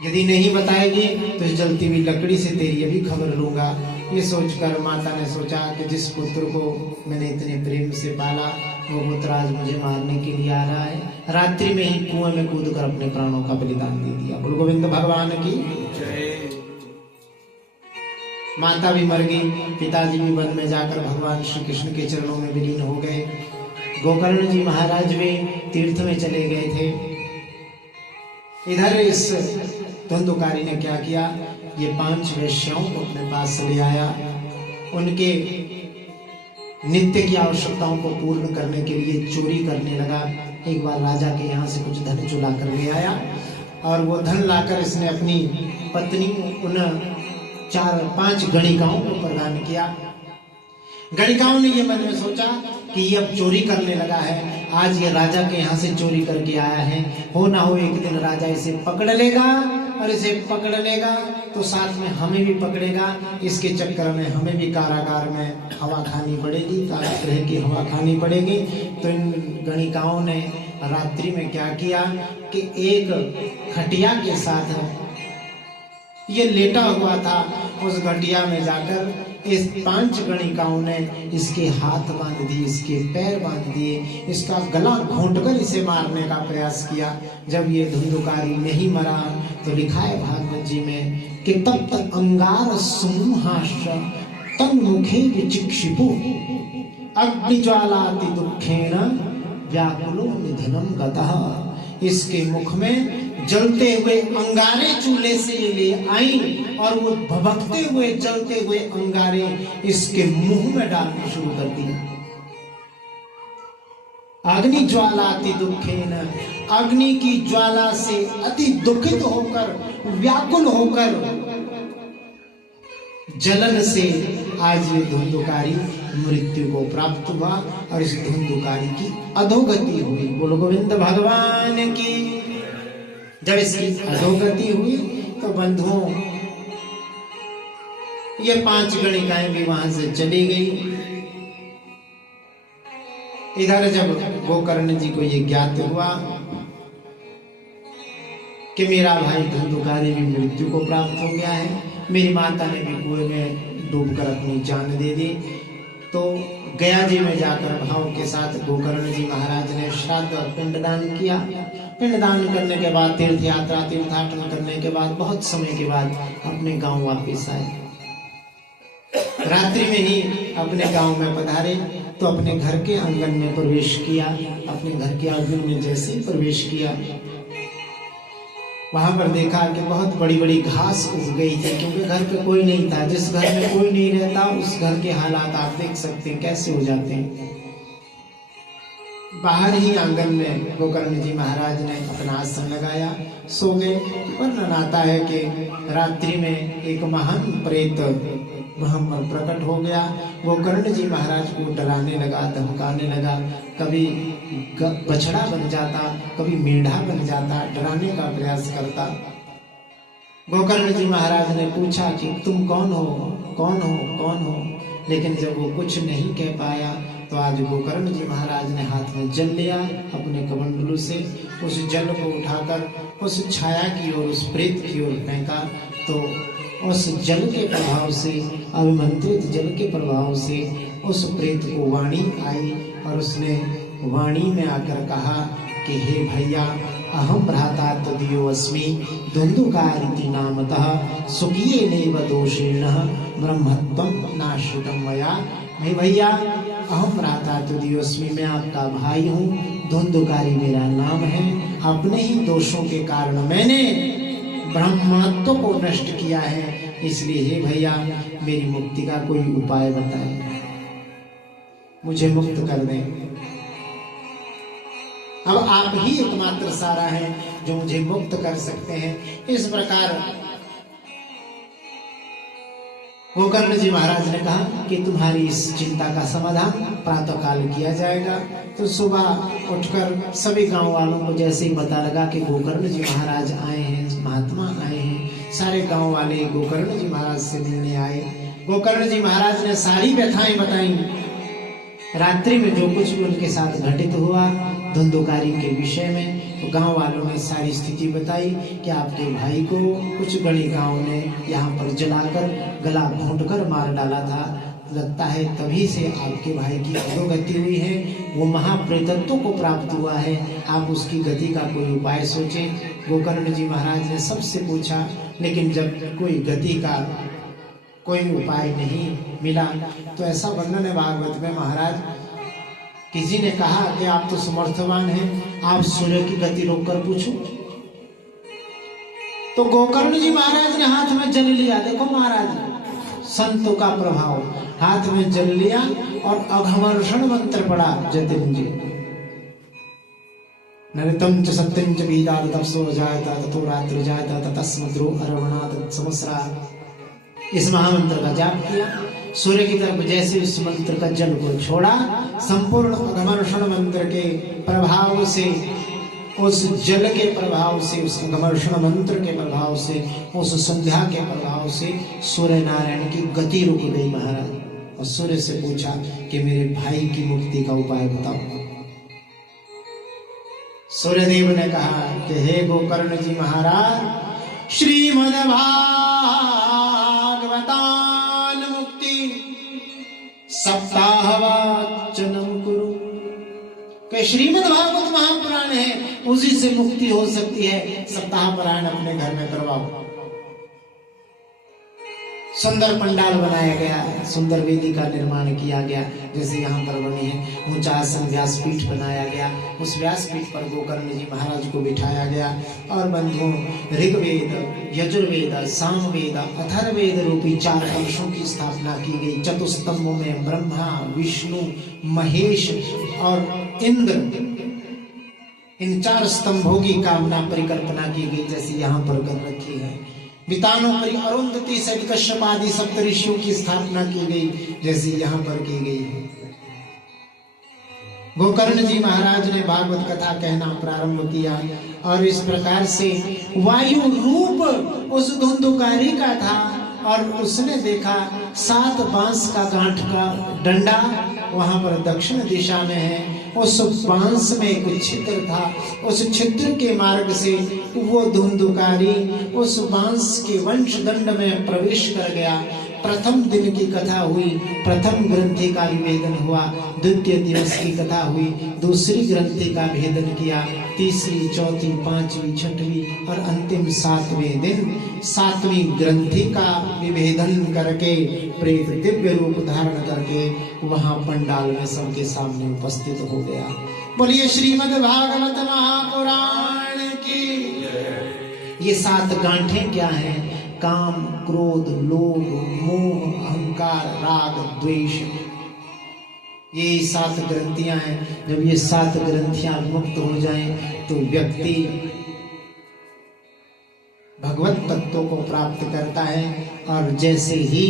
यदि नहीं बताएगी तो इस जलती हुई लकड़ी से तेरी अभी खबर लूंगा। ये सोचकर माता ने सोचा कि जिस पुत्र को मैंने इतने प्रेम से पाला वो पुत्र आज मुझे मारने के लिए आ रहा है। रात्रि में ही कुएं में कूदकर अपने प्राणों का बलिदान दे दिया। बोलो गोविंद भगवान की जय। माता भी मर गई, पिताजी भी वन में जाकर भगवान श्री कृष्ण के चरणों में विलीन हो गए। गोकर्ण जी महाराज भी तीर्थ में चले गए थे। इधर इस धुंधुकारी ने क्या किया, ये 5 वेश्याओं को अपने पास ले आया। उनके नित्य की आवश्यकताओं को पूर्ण करने के लिए चोरी करने लगा। एक बार राजा के यहाँ से कुछ धन चुरा कर ले आया और वो धन लाकर इसने अपनी पत्नी उन 4-5 गणिकाओं को प्रदान किया। गणिकाओं ने ये मन में सोचा कि ये अब चोरी करने लगा है आज ये राजा के यहाँ से चोरी करके आया है, हो ना हो एक दिन राजा इसे पकड़ लेगा, और इसे पकड़ लेगा तो साथ में हमें भी पकड़ेगा। इसके चक्कर में हमें भी कारागार में हवा खानी पड़ेगी, कारागृह की हवा खानी पड़ेगी। तो इन गणिकाओं ने रात्रि में क्या किया कि एक खटिया के साथ ये लेटा हुआ था, उस घटिया में जाकर इस 5 गणिकाओं ने इसके हाथ बांध दिए, इसके पैर बांध दिए, इसका गला घोंटकर इसे मारने का प्रयास किया। जब ये धुंधुकारी नहीं मरा तो लिखा है भागवत जी में कि तब तक अंगार समूहाश तन्मुखे विचिक्षिपु अग्निज्वालाति दुखेन व्याकुलो निधनम गतः। इसके मुख में जलते हुए अंगारे चूल्हे से ले आई और वो भभकते हुए जलते हुए अंगारे इसके मुंह में डालने शुरू कर दी। अग्नि ज्वाला अति दुखेन, अग्नि की ज्वाला से अति दुखित होकर, व्याकुल होकर, जलन से आज ये धुंधुकारी मृत्यु को प्राप्त हुआ और इस धुंधुकारी की अधोगति हुई। बोलो गोविंद भगवान की। जब इसकी अधोगति हुई तो बंधुओं ये 5 गणिकाएं भी वहां से चली गई। इधर जब गोकर्ण जी को ये ज्ञात हुआ कि मेरा भाई धुंधुकारी भी मृत्यु को प्राप्त हो गया है, मेरी माता ने भी कुएं में डूबकर अपनी जान दे दी, तो गया जी में जाकर भाव के साथ गोकर्ण जी महाराज ने श्राद्ध और पिंडदान किया। पिंडदान करने के बाद तीर्थ यात्रा तीर्थाटन करने के बाद बहुत समय के बाद अपने गांव वापस आए। रात्रि में ही अपने गांव में पधारे तो अपने घर के आंगन में प्रवेश किया। अपने घर के आंगन में जैसे ही प्रवेश किया वहां पर देखा कि बहुत बड़ी बड़ी घास उग गई थी, क्योंकि घर पे कोई नहीं था। जिस घर में कोई नहीं रहता उस घर के हालात आप देख सकते हैं कैसे हो जाते हैं। बाहर ही आंगन में गोकर्ण जी महाराज ने अपना आसन लगाया, सो गए। वर्णन आता है कि रात्रि में एक महान प्रेत वहां पर प्रकट हो गया। गोकर्ण जी महाराज को डराने लगा, धमकाने लगा, कभी बछड़ा बन जाता, कभी मेढ़ा बन जाता, डराने का प्रयास करता। गोकर्ण जी महाराज ने पूछा कि तुम कौन हो, कौन हो, कौन हो? लेकिन जब वो कुछ नहीं कह पाया तो आज गोकर्ण जी महाराज ने हाथ में जल लिया, अपने कमंडलू से उस जल को उठाकर उस छाया की ओर, उस प्रेत की ओर फेंका। तो उस जल के प्रभाव से, अभिमंत्रित जल के प्रभाव से उस प्रेत को वाणी आई और उसने वाणी में आकर कहा कि हे भैया, अहम भ्राता तदीयो अस्मि धुंधुकारिति नामतः सुखिये नैव दोषेण ब्रह्मत्वं नाश्रितं मया। हे भैया, अहम भ्राता तदीयो अस्मि, मैं आपका भाई हूँ, धुंधुकारी मेरा नाम है। अपने ही दोषों के कारण मैंने ब्रह्मत्व को नष्ट किया है, इसलिए हे भैया मेरी मुक्ति का कोई उपाय बताएं, मुझे मुक्त कर दें। अब आप ही एकमात्र सारा है जो मुझे मुक्त कर सकते हैं। इस प्रकार गोकर्ण जी महाराज ने कहा कि तुम्हारी इस चिंता का समाधान प्रातः काल किया जाएगा। तो सुबह उठकर सभी गांव वालों को जैसे ही पता लगा कि गोकर्ण जी महाराज आए हैं, महात्मा आए हैं, सारे गांव वाले गोकर्ण जी महाराज से मिलने आए। गोकर्ण जी महाराज ने सारी व्यथाएं बताई, रात्रि में जो कुछ भी उनके साथ घटित हुआ धुंधुकारी के विषय में। तो गांव वालों ने सारी स्थिति बताई कि आपके भाई को कुछ गणिकाओं ने यहाँ पर जलाकर गला घोंटकर मार डाला था। लगता है तभी से आपके भाई की अधोगति हुई है, वो महाप्रेतत्व को प्राप्त हुआ है। आप उसकी गति का कोई उपाय सोचें। गोकर्ण जी महाराज ने सबसे पूछा, लेकिन जब कोई गति का कोई उपाय नहीं मिला तो ऐसा वर्णन है भागवत में महाराज, किसी ने कहा कि आप तो समर्थवान हैं, आप सूर्य की गति रोककर पूछो। तो गोकर्ण जी महाराज ने हाथ में जल लिया। देखो महाराज, संतों का प्रभाव, हाथ में जल लिया और अघमर्षण मंत्र पड़ा जतिंजी। नरितम च सत्यं च बीजात तपसो जायता ततो रात्रि जायता ततस्मद्रो अरवणा तत्समस्रा। इस महामंत्र का जाप किया। सूर्य की तरफ जैसे उस मंत्र का जल को छोड़ा, संपूर्ण अघमर्षण मंत्र के प्रभाव से, उस जल के प्रभाव से, उस अघमर्षण मंत्र के प्रभाव से, उस संध्या के प्रभाव से सूर्य नारायण की गति रुक गई महाराज। और सूर्य से पूछा कि मेरे भाई की मुक्ति का उपाय बताओ। सूर्यदेव ने कहा कि हे गोकर्ण जी महाराज, श्रीमद् भागवतान मुक्ति सप्ताहवाचनम कुरु, कि श्रीमद् भागवत महापुराण है, उसी से मुक्ति हो सकती है, सप्ताह पारायण अपने घर में करवाओ। सुंदर पंडाल बनाया गया, सुंदर वेदी का निर्माण किया गया, जैसे यहाँ पर बनी है। ऊंचा आसन व्यासपीठ बनाया गया, उस व्यासपीठ पर गोकर्ण जी महाराज को बिठाया गया। और बंधुओं, ऋग्वेद, यजुर्वेद, सामवेद, अथर्ववेद रूपी 4 कलशों की स्थापना की गई। चतुस्तंभों में ब्रह्मा, विष्णु, महेश और इंद्र, इन 4 स्तंभों की कामना परिकल्पना की गई, जैसे यहाँ पर कर रखी है। वितानों पर अरुंधति सहित कश्यप आदि सप्तऋषियों की स्थापना की गई, जैसे यहाँ पर की गई है। गोकर्ण जी महाराज ने भागवत कथा कहना प्रारंभ किया और इस प्रकार से वायु रूप उस धुंधुकारी का था और उसने देखा 7 बांस का गांठ का डंडा वहां पर दक्षिण दिशा में है। उस बांस में एक छिद्र था, उस छिद्र के मार्ग से वो धुंधुकारी उस बांस के वंश दंड में प्रवेश कर गया। प्रथम दिन की कथा हुई, प्रथम ग्रंथि का विभेदन हुआ, द्वितीय दिवस की कथा हुई, दूसरी ग्रंथि का भेदन किया, तीसरी, चौथी, पांचवी, छठवीं और अंतिम 7वें दिन 7वीं ग्रंथि का विभेदन करके प्रेत दिव्य रूप धारण करके वहां पंडाल में सबके सामने उपस्थित हो गया। बोलिए श्रीमद् भागवत महापुराण की। ये 7 गांठें क्या हैं? काम, क्रोध, लोभ, मोह, अहंकार, राग, द्वेष, ये 7 ग्रंथियां हैं। जब ये 7 ग्रंथियां मुक्त हो जाएं तो व्यक्ति भगवत तत्व को प्राप्त करता है। और जैसे ही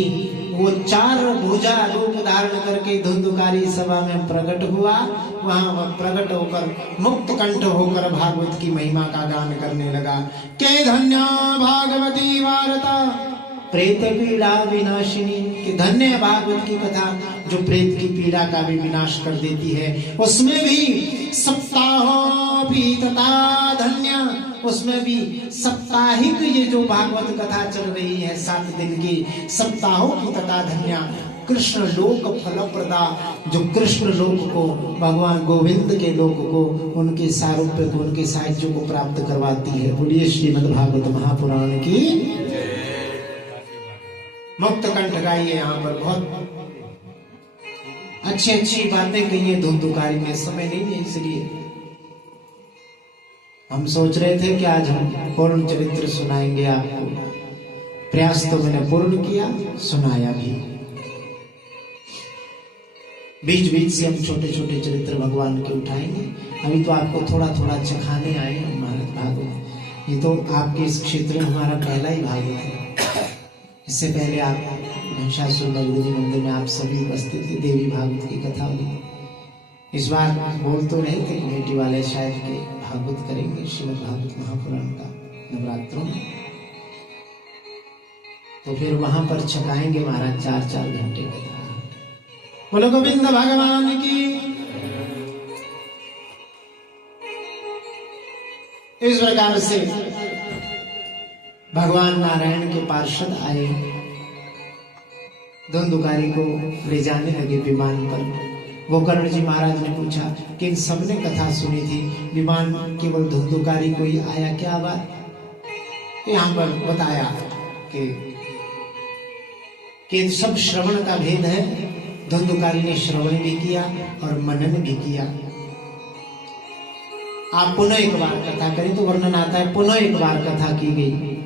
वो 4 भुजा रूप धारण करके धुंधुकारी सभा में प्रकट हुआ, वहां वह प्रकट होकर मुक्त कंठ होकर भागवत की महिमा का गान करने लगा। के धन्य भागवती वार्ता प्रेत पीड़ा विनाशिनी, कि धन्य भागवत की कथा जो प्रेत की पीड़ा का भी विनाश कर देती है। उसमें भी सप्ताहों भी तथा धन्य, उसमें भी साप्ताहिक ये जो भागवत कथा चल रही है 7 दिन की, सप्ताहों की तथा धन्य, कृष्ण लोक फलप्रदा, जो कृष्ण लोक को, भगवान गोविंद के लोक को, उनके सारूप्य को, उनके साहित्य को प्राप्त करवाती है। बोलिए श्रीमद् भागवत महापुराण की। मुक्त कंठ गाइए। यहाँ पर बहुत अच्छी अच्छी बातें कही है धुंधुकारी में, समय नहीं है इसलिए हम सोच रहे थे कि आज हम पूर्ण चरित्र सुनाएंगे आपको। प्रयास तो मैंने पूर्ण किया, सुनाया भी। बीच बीच से हम छोटे छोटे चरित्र भगवान के उठाएंगे। अभी तो आपको थोड़ा थोड़ा चखाने आए महाराज भागवत। ये तो आपके इस क्षेत्र में हमारा पहला ही भागवत है। इससे पहले आप महिषासुर मर्दिनी मंदिर में आप सभी उपस्थित थे, देवी भागवत की कथा हुई। इस बार बोल तो रहे थे कमेटी वाले शायद के भागवत करेंगे श्रीमद् भागवत महापुराण का नवरात्रों में, तो फिर वहां पर छकाएंगे महाराज 4-4 घंटे कथा। बोलो गोविंद भगवान की। इस प्रकार से भगवान नारायण के पार्षद आए, धुंधुकारी को ले जाने लगे विमान पर। गोकर्ण जी महाराज ने पूछा कि इन सबने कथा सुनी थी, विमान केवल धुंधुकारी को ही आया क्या बात? यहाँ पर बताया कि सब श्रवण का भेद है। धुंधुकारी ने श्रवण भी किया और मनन भी किया। आप पुनः एक बार कथा करें तो वर्णन आता है, पुनः एक बार कथा की गई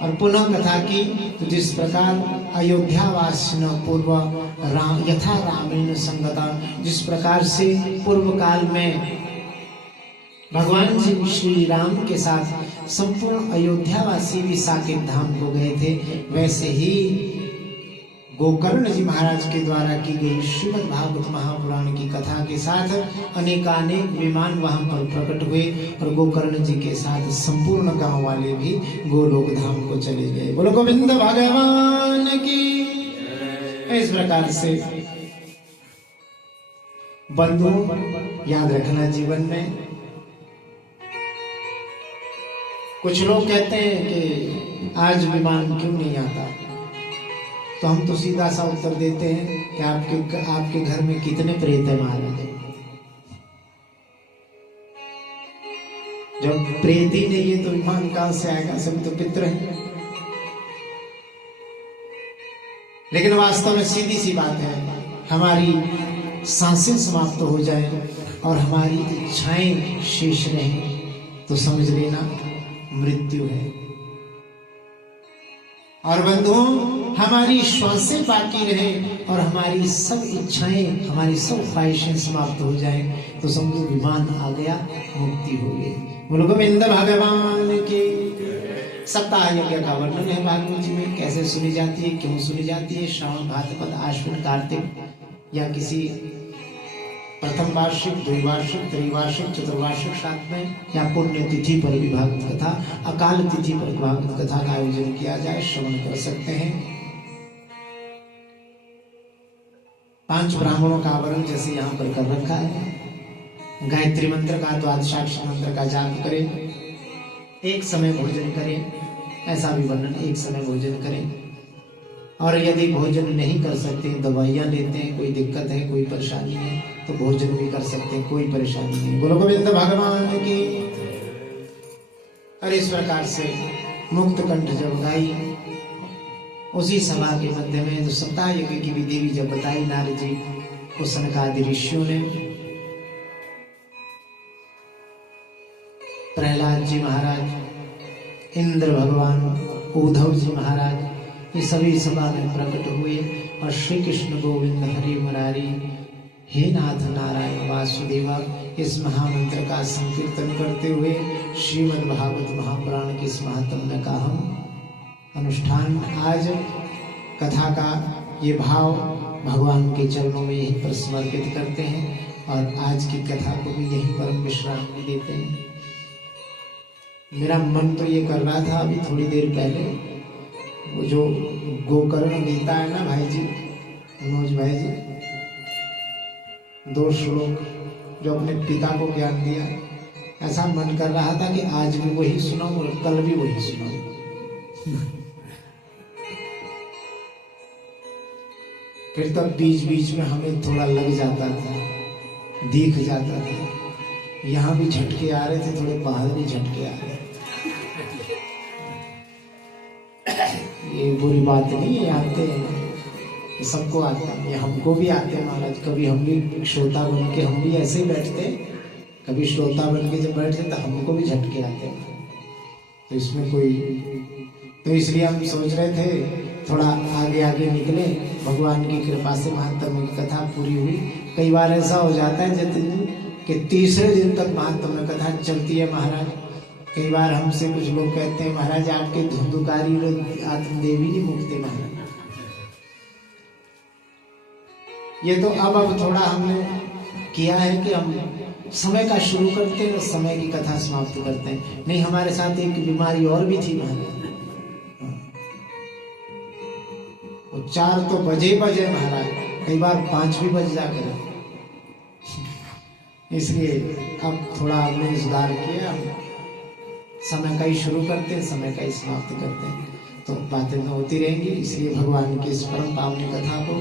और पुनः कथा की तो जिस प्रकार अयोध्यावासिन पूर्व राम यथा रामेण संगता, जिस प्रकार से पूर्व काल में भगवान जी श्री राम के साथ संपूर्ण अयोध्यावासी भी साकेत धाम को गए थे, वैसे ही गोकर्ण जी महाराज के द्वारा की गई श्रीमद् भागवत महापुराण की कथा के साथ अनेकानेक विमान वहां पर प्रकट हुए और गोकर्ण जी के साथ संपूर्ण गांव वाले भी गोलोक धाम को चले गए। बोलो गोविंद भगवान की। इस प्रकार से बंधु याद रखना जीवन में। कुछ लोग कहते हैं कि आज विमान क्यों नहीं आता, तो हम तो सीधा सा उत्तर देते हैं कि आपके घर में कितने प्रेत है महाराज। जब प्रेत ही नहीं है तो विमान कहां से आएगा, सभी तो पितृ हैं। लेकिन वास्तव में सीधी सी बात है, हमारी सांसें समाप्त हो जाए और हमारी इच्छाएं शेष रहें तो समझ लेना मृत्यु है। और बंधुओं, हमारी श्वासें बाकी रहे और हमारी सब इच्छाएं, हमारी सब ख्वाहिशें समाप्त हो जाएं तो समझो विमान आ गया, मुक्ति हो गई। बोलो गोविंद भगवान के। सप्ताह यज्ञ का वर्णन है भागवत जी में, कैसे सुनी जाती है, क्यों सुनी जाती है। श्रावण भाद्रपद आश्विन कार्तिक या किसी प्रथम वार्षिक, द्विवार्षिक, त्रिवार्षिक, चतुर्वार्षिक श्राद्ध में या पुण्य तिथि पर भी भागवत कथा, अकाल तिथि पर भागवत कथा का आयोजन किया जाए, श्रवण कर सकते हैं। 5 ब्राह्मणों का आवरण जैसे यहाँ पर कर रखा है। गायत्री मंत्र का, द्वादशाक्षर मंत्र का जाप करें, एक समय भोजन करें, ऐसा भी वर्णन, एक समय भोजन करें। और यदि भोजन नहीं कर सकते, दवाइयां लेते हैं, कोई दिक्कत है, कोई परेशानी है, तो भोजन भी कर सकते हैं, कोई परेशानी नहीं। बोलो गोविंद भगवान की। और इस प्रकार से मुक्त कंठ जब गाई, उसी सभा के मध्य में जो सप्ताह यज्ञ की विधि भी जब बताई नारद जी को सनकादि ऋषियों ने, प्रहलाद जी महाराज, इंद्र भगवान, उद्धव जी महाराज, ये सभी सभा में प्रकट हुए और श्री कृष्ण गोविंद हरि मुरारी हे नाथ नारायण वासुदेवा इस महामंत्र का संकीर्तन करते हुए श्रीमद् भागवत महापुराण के इस महात्म्य का हम अनुष्ठान, आज कथा का ये भाव भगवान के चरणों में यहीं पर समर्पित करते हैं और आज की कथा को भी यहीं पर विश्राम भी देते हैं। मेरा मन तो ये कर रहा था अभी थोड़ी देर पहले, वो जो गोकर्ण गीता है ना भाई जी, मनोज भाई जी, 2 श्लोक जो अपने पिता को ज्ञान दिया, ऐसा मन कर रहा था कि आज भी वही सुनाऊं और कल भी वही सुनाऊं। फिर तब बीच बीच में हमें थोड़ा लग जाता था, दिख जाता था, यहाँ भी झटके आ रहे थे, थोड़े बाहर भी झटके आ रहे थे। ये बुरी बात नहीं है, आते हैं, सबको आते हैं, ये हमको भी आते हैं महाराज। कभी हम भी श्रोता बन के हम भी ऐसे ही बैठते, कभी श्रोता बन के जब बैठते तो हमको भी झटके आते हैं। तो इसमें कोई, तो इसलिए हम सोच रहे थे थोड़ा आगे आगे निकले, भगवान की कृपा से महात्म्य की कथा पूरी हुई। कई बार ऐसा हो जाता है कि तीसरे दिन तक महात्म्य कथा चलती है महाराज। कई बार हमसे कुछ लोग कहते हैं महाराज आपके धुंधुकारी आत्मदेवी नहीं मुक्ति महाराज। ये तो अब थोड़ा हमने किया है कि हम समय का शुरू करते हैं, समय की कथा समाप्त करते हैं। नहीं, हमारे साथ एक बीमारी और भी थी महाराज, वो 4 तो बजे महाराज, कई बार 5 भी बज जाकर। इसलिए अब थोड़ा हमने सुधार किया, हम समय का ही शुरू करते हैं, समय का ही समाप्त करते हैं, तो बातें तो होती रहेंगी। इसलिए भगवान की इस परम पावनी कथा को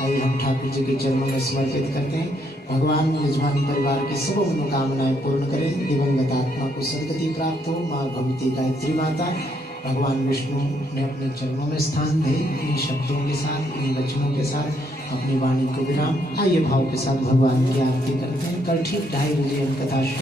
आइए हम ठाकुर जी के चरणों में समर्पित करते हैं। भगवान यजमान परिवार की सब मनोकामनाएं पूर्ण करें, दिवंगत आत्मा को सदगति प्राप्त हो। माँ भगवती गायत्री माता, भगवान विष्णु ने अपने चरणों में स्थान दे। इन शब्दों के साथ, इन वचनों के साथ अपनी वाणी को विराम। आइए भाव के साथ भगवान की आरती करते हैं। कल ठीक 2:30 बजे हम कथा